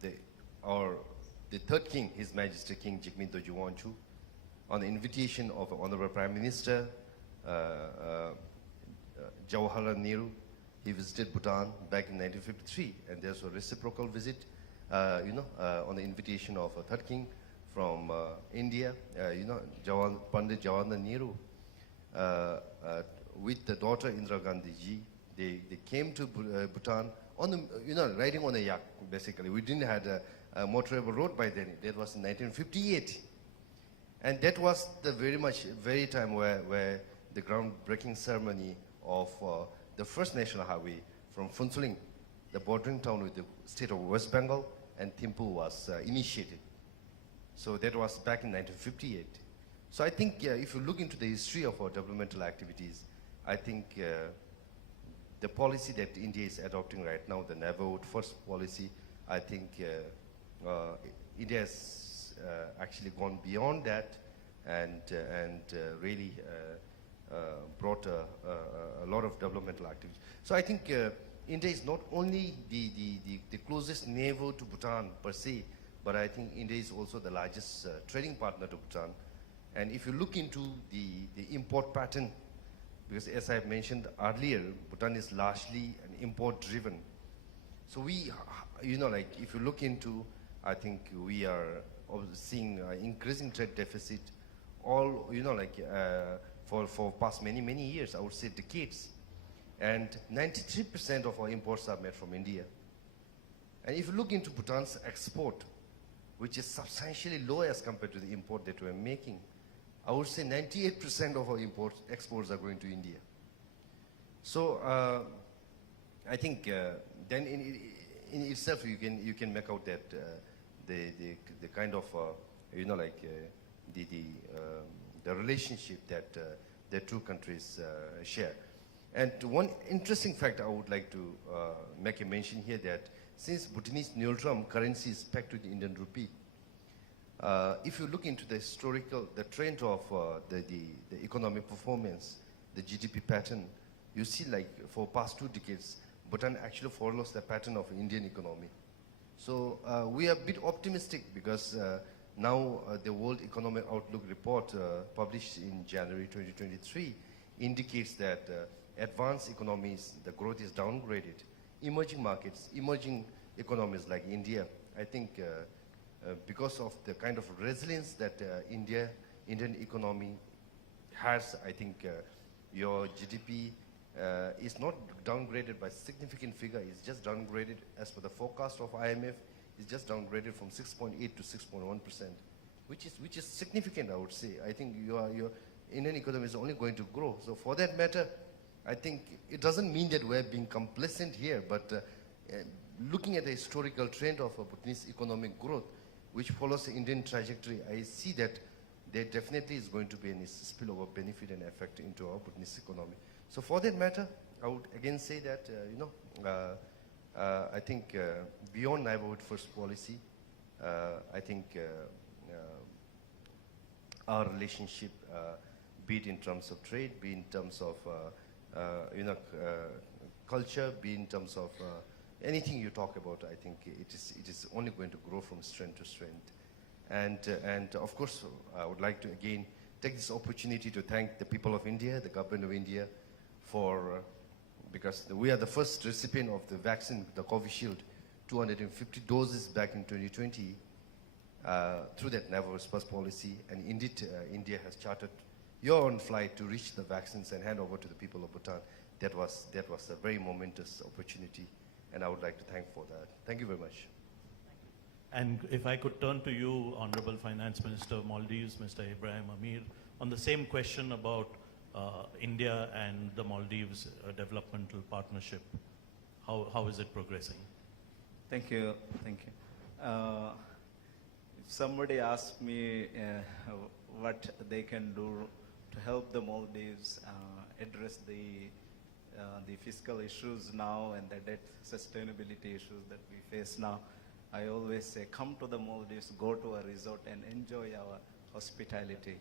the third king, His Majesty King Jigme Dorji Wangchuck, on the invitation of Honorable Prime Minister Jawaharlal Nehru, he visited Bhutan back in 1953, and there's a reciprocal visit, on the invitation of a third king from India, Pandit Jawaharlal Nehru, with the daughter Indira Gandhi ji. They came to Bhutan on the, riding on a yak, basically. We didn't have a motorable road by then. That was in 1958. And that was the very time where the groundbreaking ceremony of the first national highway from Phuntsholing, the bordering town with the state of West Bengal, and Thimphu was initiated. So that was back in 1958. So I think if you look into the history of our developmental activities, I think the policy that India is adopting right now, the neighborhood first policy, I think India has actually gone beyond that and really brought a lot of developmental activities. So I think India is not only the closest neighbor to Bhutan per se, but I think India is also the largest trading partner to Bhutan. And if you look into the import pattern, because as I mentioned earlier, Bhutan is largely an import-driven. So we, if you look into, I think we are seeing increasing trade deficit, all, for past many years, I would say decades. And 93% of our imports are made from India. And if you look into Bhutan's export, which is substantially lower as compared to the import that we're making, I would say 98% of our exports are going to India. So I think then in itself you can make out that the kind of the relationship that the two countries share. And one interesting fact I would like to make a mention here, that since Bhutanese neutral currency is pegged to the Indian rupee, if you look into the trend of the economic performance, the GDP pattern, you see like for past 2 decades, Bhutan actually follows the pattern of Indian economy. So we are a bit optimistic because now the World Economic Outlook report published in January 2023 indicates that advanced economies, the growth is downgraded. Emerging markets, emerging economies like India, I think because of the kind of resilience that Indian economy has, I think your GDP is not downgraded by significant figure. It's just downgraded as per the forecast of IMF. It's just downgraded from 6.8 to 6.1%, which is significant, I would say. I think your Indian economy is only going to grow. So for that matter, I think it doesn't mean that we're being complacent here, but looking at the historical trend of Bhutanese economic growth, which follows the Indian trajectory, I see that there definitely is going to be a spillover benefit and effect into our Bhutanese economy. So for that matter, I would again say that, I think beyond neighborhood first policy, I think our relationship, be it in terms of trade, be in terms of culture, be in terms of anything you talk about, I think it is only going to grow from strength to strength. And of course, I would like to again take this opportunity to thank the people of India, the government of India, for because we are the first recipient of the vaccine, the Covishield, 250 doses back in 2020 through that never first policy, and indeed India has chartered your own flight to reach the vaccines and hand over to the people of Bhutan. That was a very momentous opportunity, and I would like to thank for that. Thank you very much. And if I could turn to you, Honorable Finance Minister of Maldives, Mr. Ibrahim Amir, on the same question about India and the Maldives developmental partnership. How is it progressing? Thank you. Thank you. If somebody asks me what they can do to help the Maldives address the fiscal issues now and the debt sustainability issues that we face now, I always say, come to the Maldives, go to a resort and enjoy our hospitality.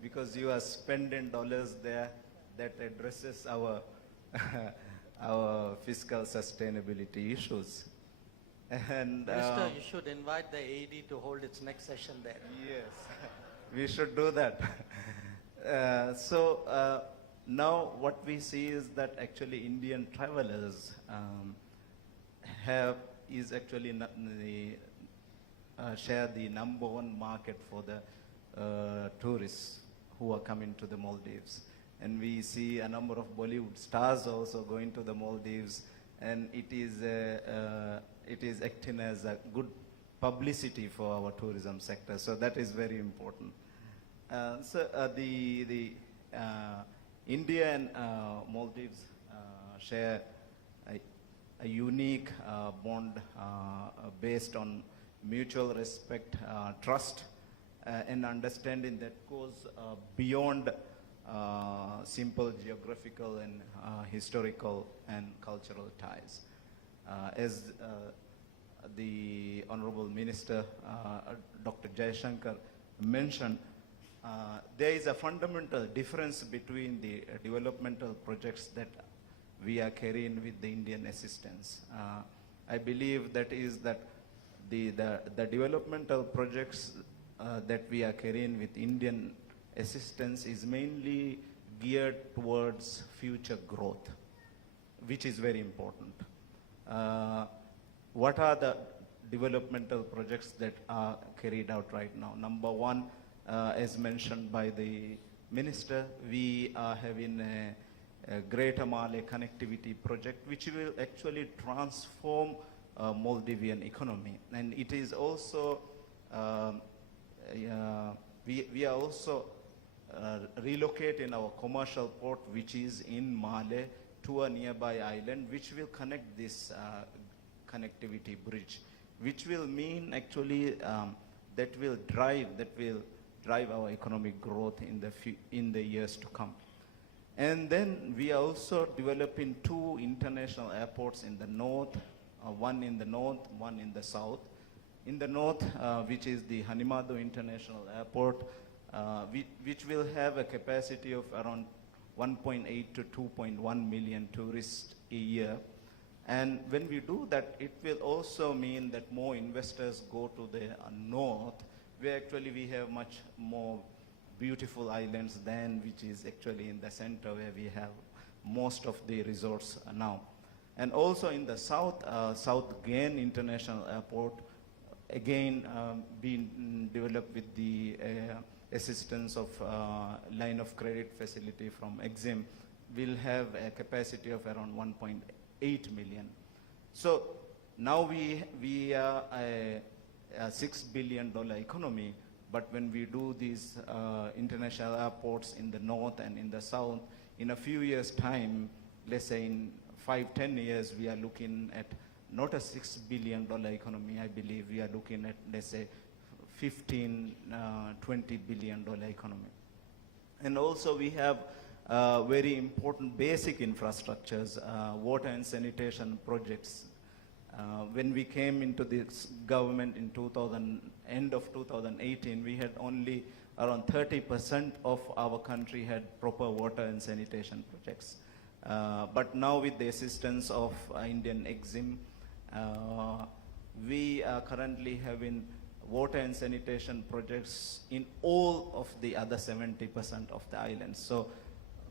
Because you are spending dollars there that addresses our, our fiscal sustainability issues. And Minister, you should invite the AED to hold its next session there. yes, we should do that. Now what we see is that actually Indian travelers share the #1 market for the tourists who are coming to the Maldives. And we see a number of Bollywood stars also going to the Maldives, and it is acting as a good publicity for our tourism sector. So that is very important. India and Maldives share a unique bond based on mutual respect, trust, and understanding that goes beyond simple geographical and historical and cultural ties. As the Honorable Minister, Dr. Jaishankar mentioned, there is a fundamental difference between the developmental projects that we are carrying with the Indian assistance. I believe that is that the developmental projects that we are carrying with Indian assistance is mainly geared towards future growth, which is very important. What are the developmental projects that are carried out right now? Number one, as mentioned by the Minister, we are having a Greater Malay connectivity project which will actually transform Maldivian economy. And it is also, we are also relocating our commercial port, which is in Malé, to a nearby island, which will connect this connectivity bridge, which will mean actually that will drive our economic growth in the years to come. And then we are also developing 2 international airports in the north, one in the north, one in the south. In the north, which is the Hanimado International Airport, which will have a capacity of around 1.8 to 2.1 million tourists a year. And when we do that, it will also mean that more investors go to the north, where actually we have much more beautiful islands than which is actually in the center, where we have most of the resorts now. And also in the south, South Gain International Airport, again being developed with the assistance of line of credit facility from Exim, will have a capacity of around 1.8 million. So now we are a $6 billion economy, but when we do these international airports in the north and in the south, in a few years' time, let's say in 5-10 years, we are looking at not a $6 billion economy. I believe we are looking at, let's say, $15-20 billion economy. And also we have very important basic infrastructures, water and sanitation projects. When we came into this government in end of 2018, we had only around 30% of our country had proper water and sanitation projects. But now with the assistance of Indian Exim, we are currently having water and sanitation projects in all of the other 70% of the islands. So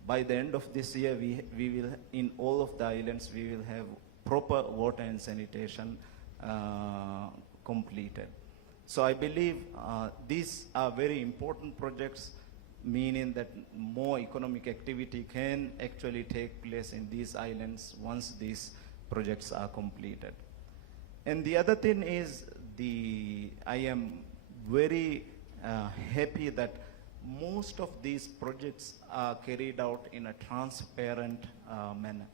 by the end of this year, we will, in all of the islands, we will have proper water and sanitation completed. So I believe these are very important projects, meaning that more economic activity can actually take place in these islands once these projects are completed. And the other thing is, I am very happy that most of these projects are carried out in a transparent manner.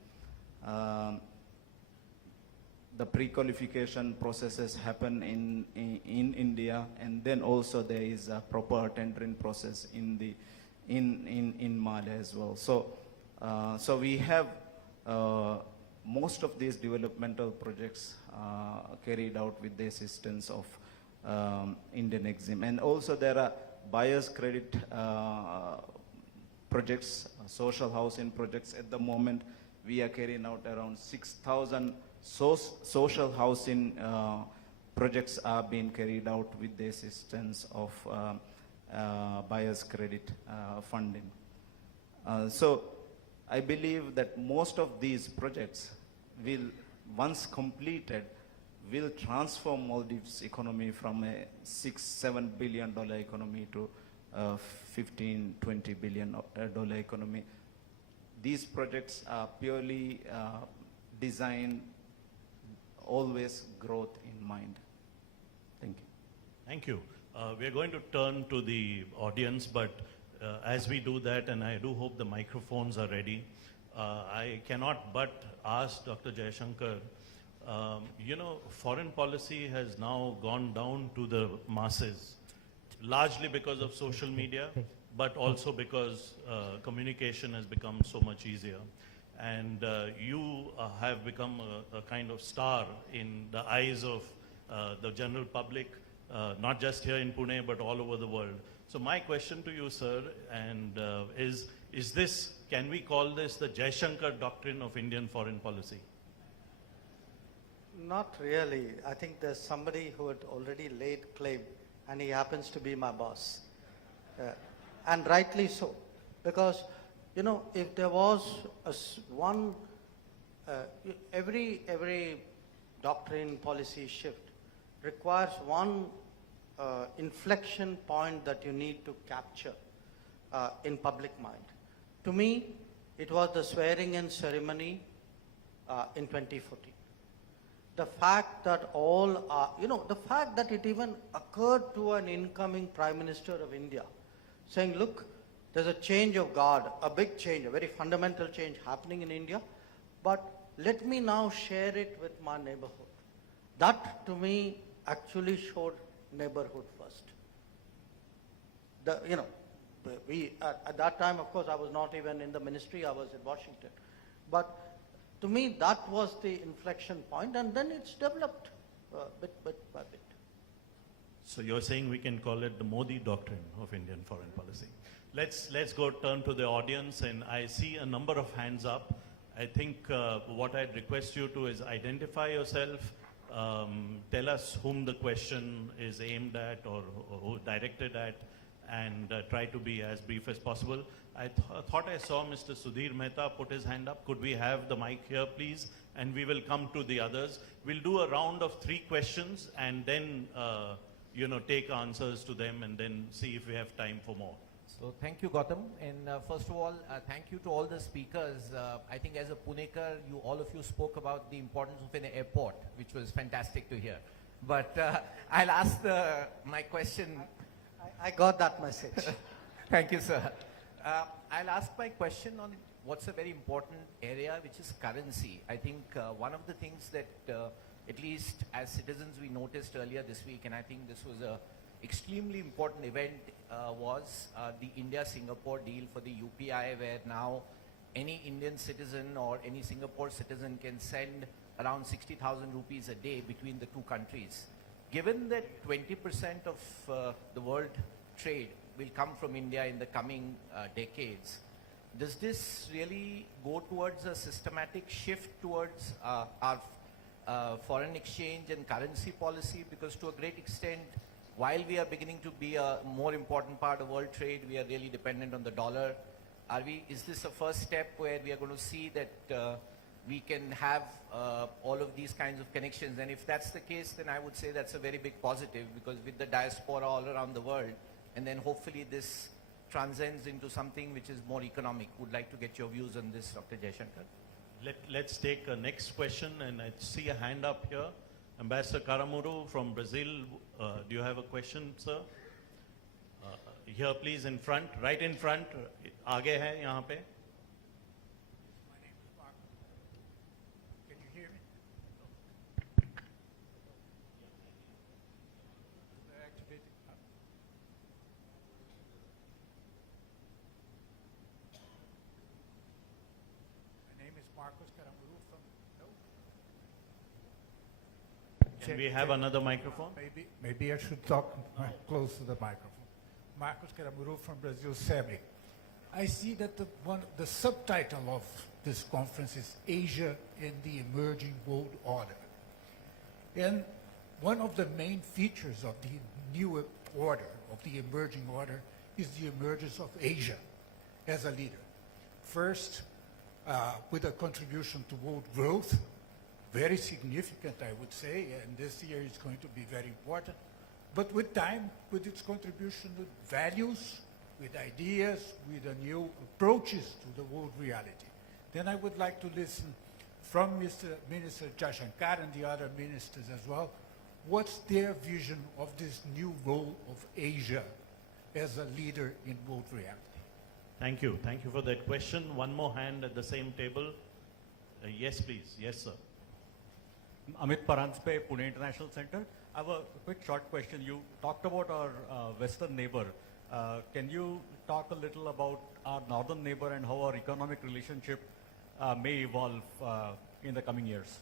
The pre-qualification processes happen in India, and then also there is a proper tendering process in Mali as well. So we have most of these developmental projects carried out with the assistance of Indian Exim, and also there are buyer's credit projects, social housing projects. At the moment, we are carrying out around 6,000 social housing projects are being carried out with the assistance of buyer's credit funding. So I believe that most of these projects will, once completed, will transform Maldives' economy from a $6-7 billion economy to a $15-20 billion economy. These projects are purely designed always growth in mind. Thank you. Thank you. We are going to turn to the audience, but as we do that, and I do hope the microphones are ready, I cannot but ask Dr. Jaishankar, you know, foreign policy has now gone down to the masses, largely because of social media, but also because communication has become so much easier. And you have become a kind of star in the eyes of the general public, not just here in Pune, but all over the world. So my question to you, sir, and is this, can we call this the Jaishankar doctrine of Indian foreign policy? Not really. I think there's somebody who had already laid claim, and he happens to be my boss. And rightly so. Because, you know, if there was every doctrine, policy shift requires one inflection point that you need to capture in public mind. To me, it was the swearing-in ceremony in 2014. The fact that the fact that it even occurred to an incoming Prime Minister of India, saying, look, there's a change of guard, a big change, a very fundamental change happening in India, but let me now share it with my neighborhood. That, to me, actually showed neighborhood first. At that time, of course, I was not even in the ministry, I was in Washington. But to me, that was the inflection point, and then it's developed bit by bit. So you're saying we can call it the Modi doctrine of Indian foreign policy. Let's go turn to the audience, and I see a number of hands up. I think what I'd request you to is identify yourself, tell us whom the question is aimed at or who directed at, and try to be as brief as possible. I thought I saw Mr. Sudhir Mehta put his hand up. Could we have the mic here, please? And we will come to the others. We'll do a round of 3 questions and then take answers to them and then see if we have time for more. So thank you, Gautam. And first of all, thank you to all the speakers. I think as a Punekar, all of you spoke about the importance of an airport, which was fantastic to hear. But I'll ask my question. I got that message. Thank you, sir. I'll ask my question on what's a very important area, which is currency. I think one of the things that, at least as citizens, we noticed earlier this week, and I think this was a extremely important event, was the India-Singapore deal for the UPI, where now any Indian citizen or any Singapore citizen can send around 60,000 rupees a day between the two countries. Given that 20% of the world trade will come from India in the coming decades, does this really go towards a systematic shift towards our foreign exchange and currency policy? Because to a great extent, while we are beginning to be a more important part of world trade, we are really dependent on the dollar. Is this a first step where we are going to see that we can have all of these kinds of connections? And if that's the case, then I would say that's a very big positive, because with the diaspora all around the world, and then hopefully this transcends into something which is more economic. Would like to get your views on this, Dr. Jaishankar. Let's take a next question, and I see a hand up here. Ambassador Karamuru from Brazil, do you have a question, sir? Here, please, in front, right in front. आगे है यहाँ पे. My name is Mark. Can you hear me? They're activating. My name is Marcos Caramuru from. No? Can we have another microphone? Maybe I should talk close to the microphone. Marcos Caramuru from Brazil, SEBRE. I see that the subtitle of this conference is Asia and the Emerging World Order. And one of the main features of the new order, of the emerging order, is the emergence of Asia as a leader. First, with a contribution to world growth, very significant, I would say, and this year is going to be very important. But with time, with its contribution with values, with ideas, with the new approaches to the world reality. Then I would like to listen from Minister Jaishankar and the other ministers as well, what's their vision of this new role of Asia as a leader in world reality? Thank you. Thank you for that question. One more hand at the same table. Yes, please. Yes, sir. Amit Paranspe, Pune International Center. I have a quick short question. You talked about our western neighbor. Can you talk a little about our northern neighbor and how our economic relationship may evolve in the coming years?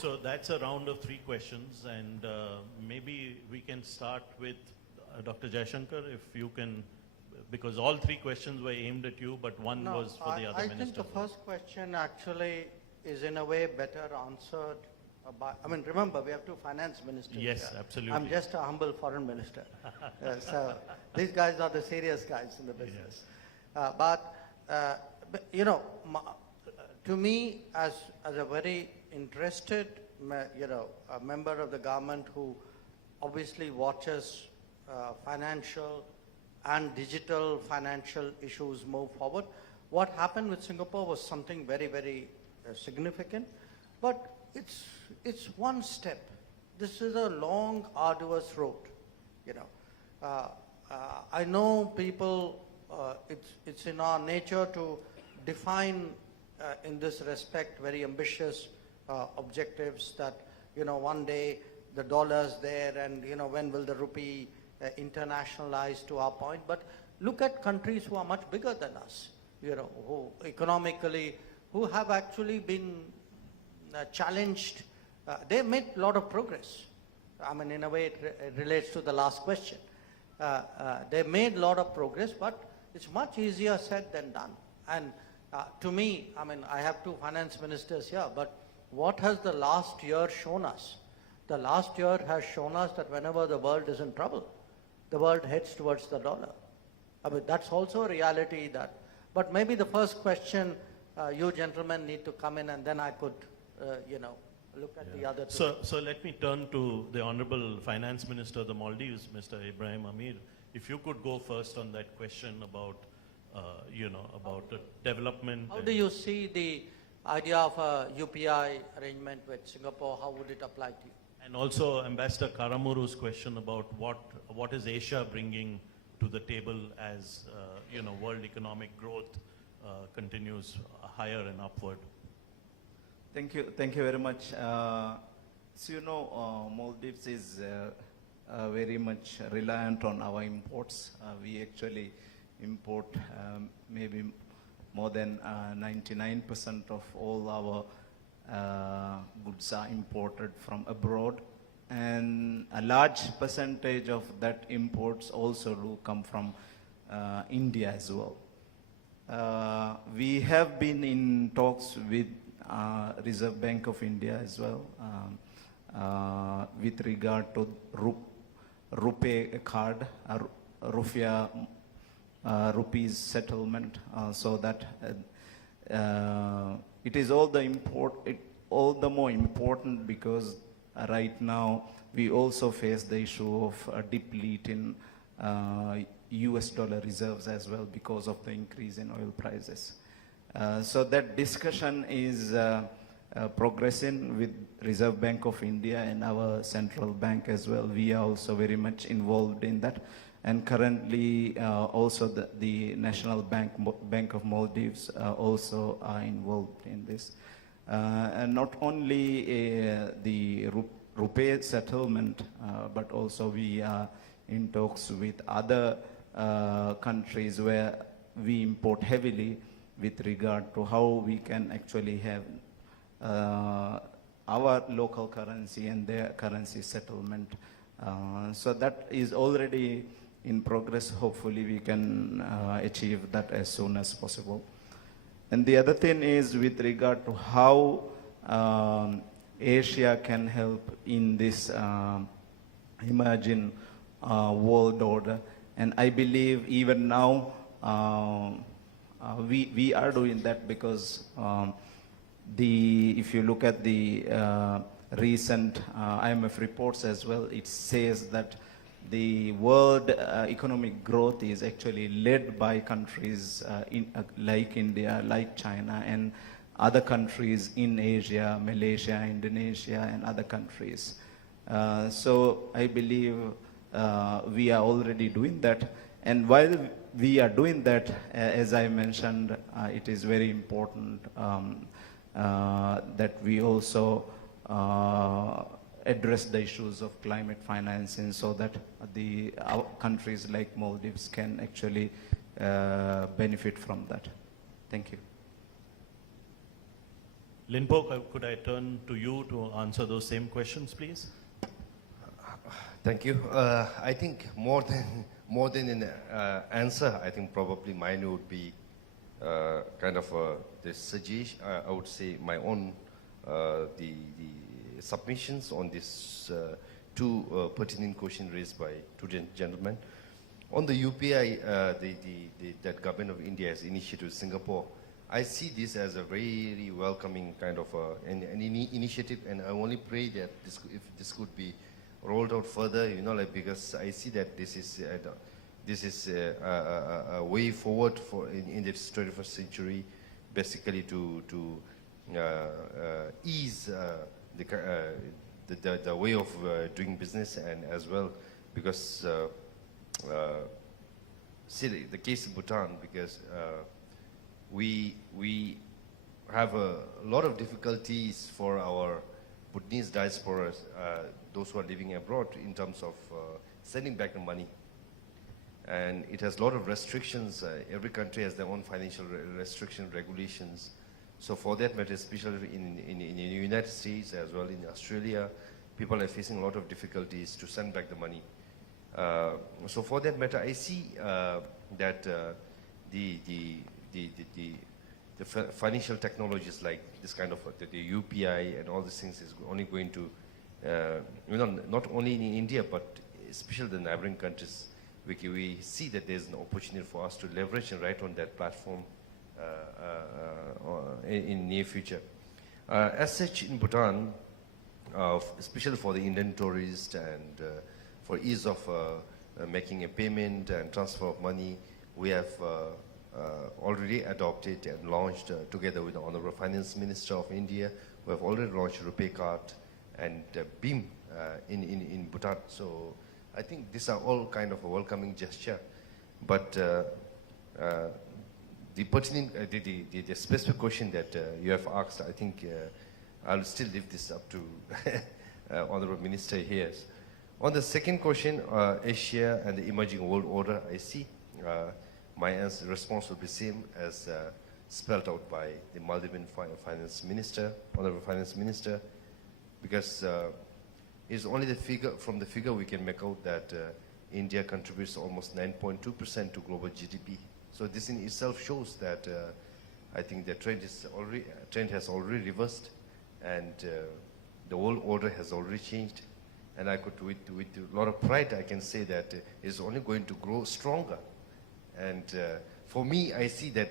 So that's a round of 3 questions, and maybe we can start with Dr. Jaishankar, if you can, because all 3 questions were aimed at you, but one was for the other I minister. think the first question actually is in a way better answered by, I mean, remember, we have 2 finance ministers. Yes, here. absolutely. I'm just a humble foreign minister. So these guys are the serious guys in the business. Yes. But, you know, to me, as a very interested, a member of the government who obviously watches financial and digital financial issues move forward, what happened with Singapore was something very, very significant. But it's one step. This is a long, arduous road. You know, I know people. It's in our nature to define, in this respect, very ambitious objectives. That one day the dollar's there, and when will the rupee internationalize to our point? But look at countries who are much bigger than us. Who economically, who have actually been challenged. They made a lot of progress. I mean, in a way, it relates to the last question. They made a lot of progress, but it's much easier said than done. And to me, I mean, I have 2 finance ministers here, but what has the last year shown us? The last year has shown us that whenever the world is in trouble, the world heads towards the dollar. I mean, that's also a reality that, but maybe the first question, you gentlemen need to come in, and then I could, look at the other 2. So let me turn to the Honorable Finance Minister of the Maldives, Mr. Ibrahim Amir. If you could go first on that question about, about the development. How do you see the idea of a UPI arrangement with Singapore? How would it apply to you? And also Ambassador Karamuru's question about what is Asia bringing to the table as, world economic growth continues higher and upward. Thank you very much. So Maldives is very much reliant on our imports. We actually import maybe more than 99% of all our goods are imported from abroad, and a large percentage of that imports also do come from India as well. We have been in talks with Reserve Bank of India as well, with regard to rupee card, rupees settlement, so that it is all the more important because right now we also face the issue of depleting US dollar reserves as well because of the increase in oil prices. So that discussion is progressing with Reserve Bank of India and our central bank as well. We are also very much involved in that. And currently also the National Bank of Maldives also are involved in this. And not only the rupee settlement, but also we are in talks with other countries where we import heavily with regard to how we can actually have our local currency and their currency settlement. So that is already in progress. Hopefully we can achieve that as soon as possible. And the other thing is with regard to how Asia can help in this emerging world order. And I believe even now we are doing that because if you look at the recent IMF reports as well, it says that the world economic growth is actually led by countries like India, like China, and other countries in Asia, Malaysia, Indonesia, and other countries. So I believe we are already doing that. And while we are doing that, as I mentioned, it is very important that we also address the issues of climate financing so that our countries like Maldives can actually benefit from that. Thank you. Linpo, could I turn to you to answer those same questions, please? Thank you. I think more than an answer, I think probably mine would be kind of the suggestion. I would say my own the submissions on this two pertinent questions raised by two gentlemen. On the UPI, that government of India has initiated with Singapore, I see this as a very welcoming kind of an initiative, and I only pray that if this could be rolled out further, because I see that this is a way forward in this 21st century, basically to ease the way of doing business, and as well because see the case of Bhutan, because we have a lot of difficulties for our Bhutanese diaspora, those who are living abroad, in terms of sending back the money. And it has a lot of restrictions. Every country has their own financial restriction regulations. So for that matter, especially in the United States as well in Australia, people are facing a lot of difficulties to send back the money. So for that matter, I see that the financial technologies like this kind of the UPI and all these things is only going to, not only in India, but especially the neighboring countries, we see that there's an opportunity for us to leverage and write on that platform in near future. As such, in Bhutan, especially for the Indian tourists and for ease of making a payment and transfer of money, we have already adopted and launched together with the Honorable Finance Minister of India. We have already launched RuPay card and BEAM in Bhutan. So I think these are all kind of a welcoming gesture. But the pertinent, the specific question that you have asked, I think I'll still leave this up to Honorable Minister here. On the second question, Asia and the emerging world order, I see my response will be same as spelled out by the Maldivian Finance Minister, Honorable Finance Minister, because it's only the figure, from the figure we can make out that India contributes almost 9.2% to global GDP. So this in itself shows that I think the trend has already reversed, and the whole order has already changed. And I could, with a lot of pride, I can say that it's only going to grow stronger. And for me, I see that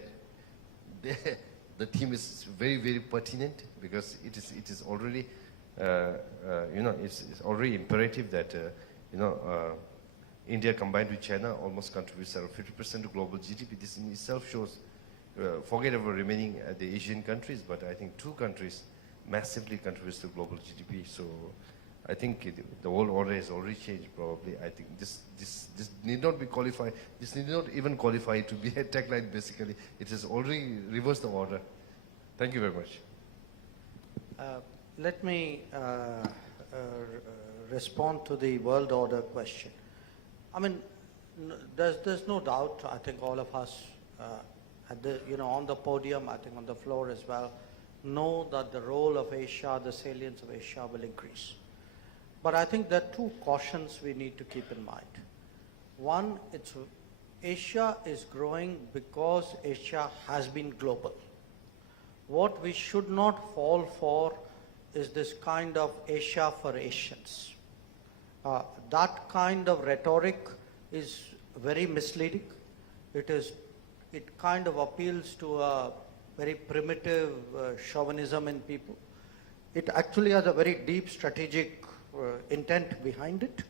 the theme is very, very pertinent because it is already, it's already imperative that, India combined with China almost contributes around 50% to global GDP. This in itself shows, forget about remaining the Asian countries, but I think two countries massively contributes to global GDP. So I think the whole order has already changed probably. I think this need not be qualified, this need not even qualify to be a tagline basically. It has already reversed the order. Thank you very much. Let me respond to the world order question. I mean, there's no doubt, I think all of us at the, on the podium, I think on the floor as well, know that the role of Asia, the salience of Asia will increase. But I think there are two cautions we need to keep in mind. One, Asia is growing because Asia has been global. What we should not fall for is this kind of Asia for Asians. That kind of rhetoric is very misleading. It kind of appeals to a very primitive chauvinism in people. It actually has a very deep strategic intent behind it.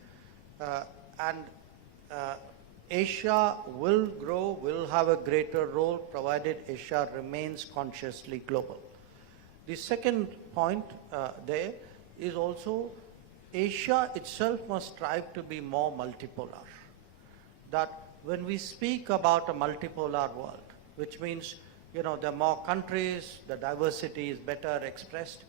Asia will grow, will have a greater role provided Asia remains consciously global. The second point there is also Asia itself must strive to be more multipolar. That when we speak about a multipolar world, which means there are more countries, the diversity is better expressed,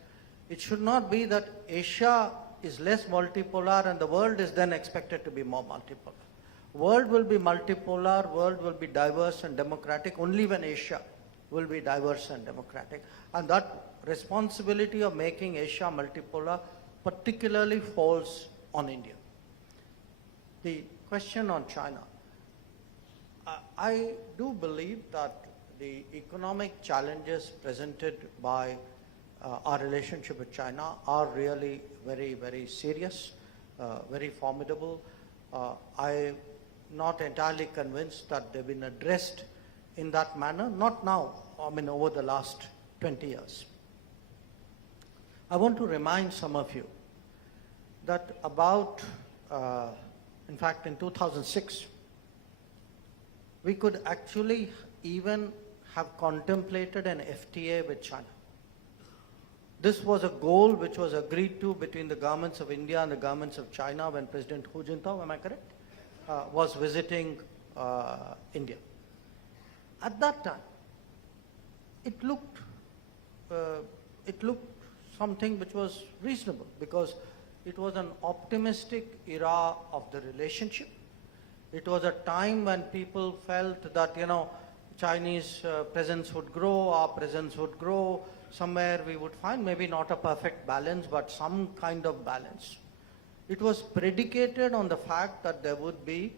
it should not be that Asia is less multipolar and the world is then expected to be more multipolar. World will be multipolar, world will be diverse and democratic only when Asia will be diverse and democratic. And that responsibility of making Asia multipolar particularly falls on India. The question on China. I do believe that the economic challenges presented by our relationship with China are really very, very serious, very formidable. I'm not entirely convinced that they've been addressed in that manner, not now, I mean over the last 20 years. I want to remind some of you that in fact in 2006, we could actually even have contemplated an FTA with China. This was a goal which was agreed to between the governments of India and the governments of China when President Hu Jintao, am I correct, was visiting India. At that time, it looked something which was reasonable because it was an optimistic era of the relationship. It was a time when people felt that, Chinese presence would grow, our presence would grow, somewhere we would find maybe not a perfect balance, but some kind of balance. It was predicated on the fact that there would be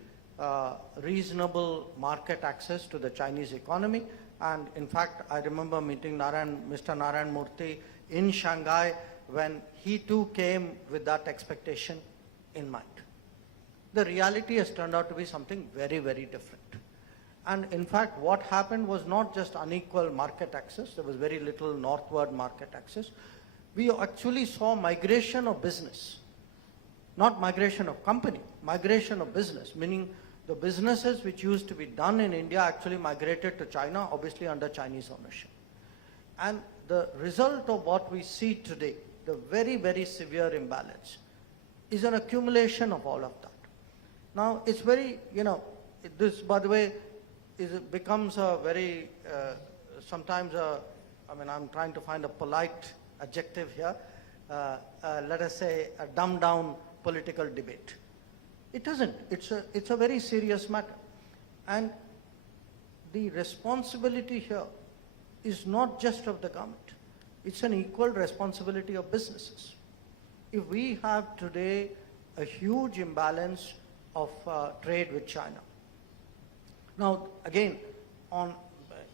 reasonable market access to the Chinese economy. And in fact, I remember meeting Mr. Narayan Murthy in Shanghai when he too came with that expectation in mind. The reality has turned out to be something very, very different. And in fact, what happened was not just unequal market access, there was very little northward market access. We actually saw migration of business, not migration of company, migration of business, meaning the businesses which used to be done in India actually migrated to China, obviously under Chinese ownership. And the result of what we see today, the very, very severe imbalance, is an accumulation of all of that. Now, it's very, this, by the way, becomes a very, sometimes I'm trying to find a polite adjective here, let us say a dumbed down political debate. It doesn't. It's a very serious matter. And the responsibility here is not just of the government. It's an equal responsibility of businesses. If we have today a huge imbalance of trade with China. Now, again,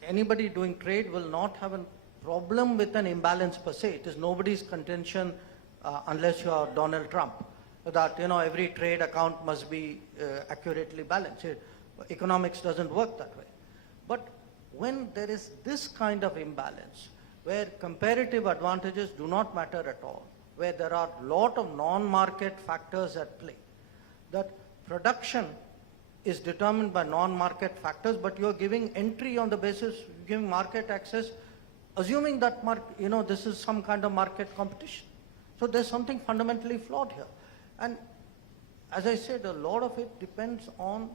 anybody doing trade will not have a problem with an imbalance per se. It is nobody's contention unless you are Donald Trump, that, you know, every trade account must be accurately balanced. Economics doesn't work that way. But when there is this kind of imbalance, where comparative advantages do not matter at all, where there are a lot of non-market factors at play, that production is determined by non-market factors, but you're giving entry on the basis, giving market access, assuming that, this is some kind of market competition. So there's something fundamentally flawed here. And as I said, a lot of it depends on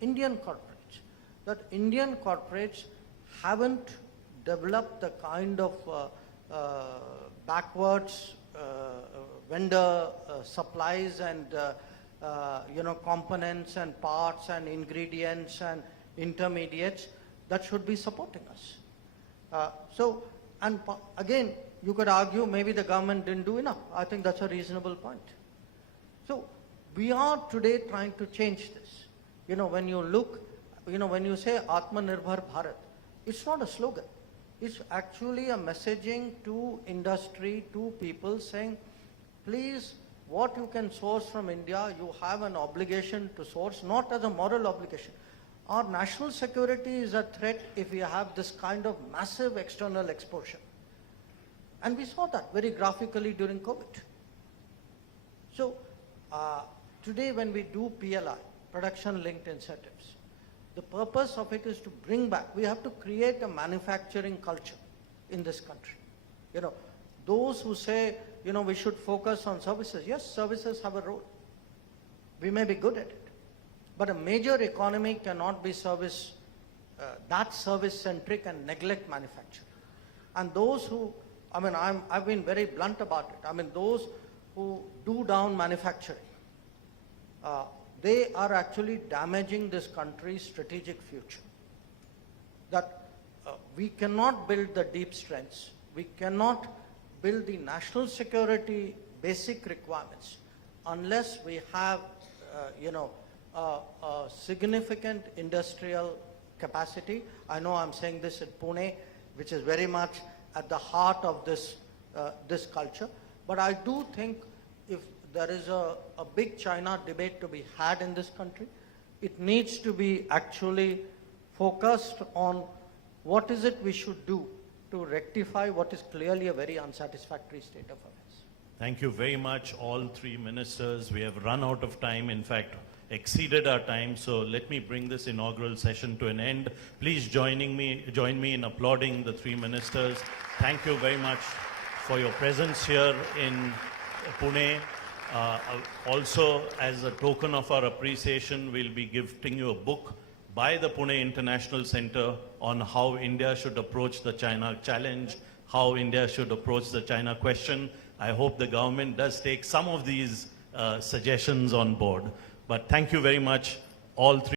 Indian corporates, that Indian corporates haven't developed the kind of backwards vendor supplies and components and parts and ingredients and intermediates that should be supporting us. Again, you could argue maybe the government didn't do enough. I think that's a reasonable point. So we are today trying to change this. When you look, when you say Atmanirbhar Bharat, it's not a slogan. It's actually a messaging to industry, to people saying, please, what you can source from India, you have an obligation to source, not as a moral obligation. Our national security is a threat if we have this kind of massive external exposure. And we saw that very graphically during COVID. So today when we do PLI, production-linked incentives, the purpose of it is to bring back, we have to create a manufacturing culture in this country. Those who say, we should focus on services, yes, services have a role. We may be good at it. But a major economy cannot be that service-centric and neglect manufacturing. And those who, I've been very blunt about it. Those who do down manufacturing, they are actually damaging this country's strategic future. That we cannot build the deep strengths, we cannot build the national security basic requirements unless we have, a significant industrial capacity. I know I'm saying this at Pune, which is very much at the heart of this culture. But I do think if there is a big China debate to be had in this country, it needs to be actually focused on what is it we should do to rectify what is clearly a very unsatisfactory state of affairs. Thank you very much, all three ministers. We have run out of time, in fact, exceeded our time. So let me bring this inaugural session to an end. Please join me in applauding the three ministers. Thank you very much for your presence here in Pune. Also, as a token of our appreciation, we'll be gifting you a book by the Pune International Center on how India should approach the China challenge, how India should approach the China question. I hope the government does take some of these suggestions on board. But thank you very much, all three.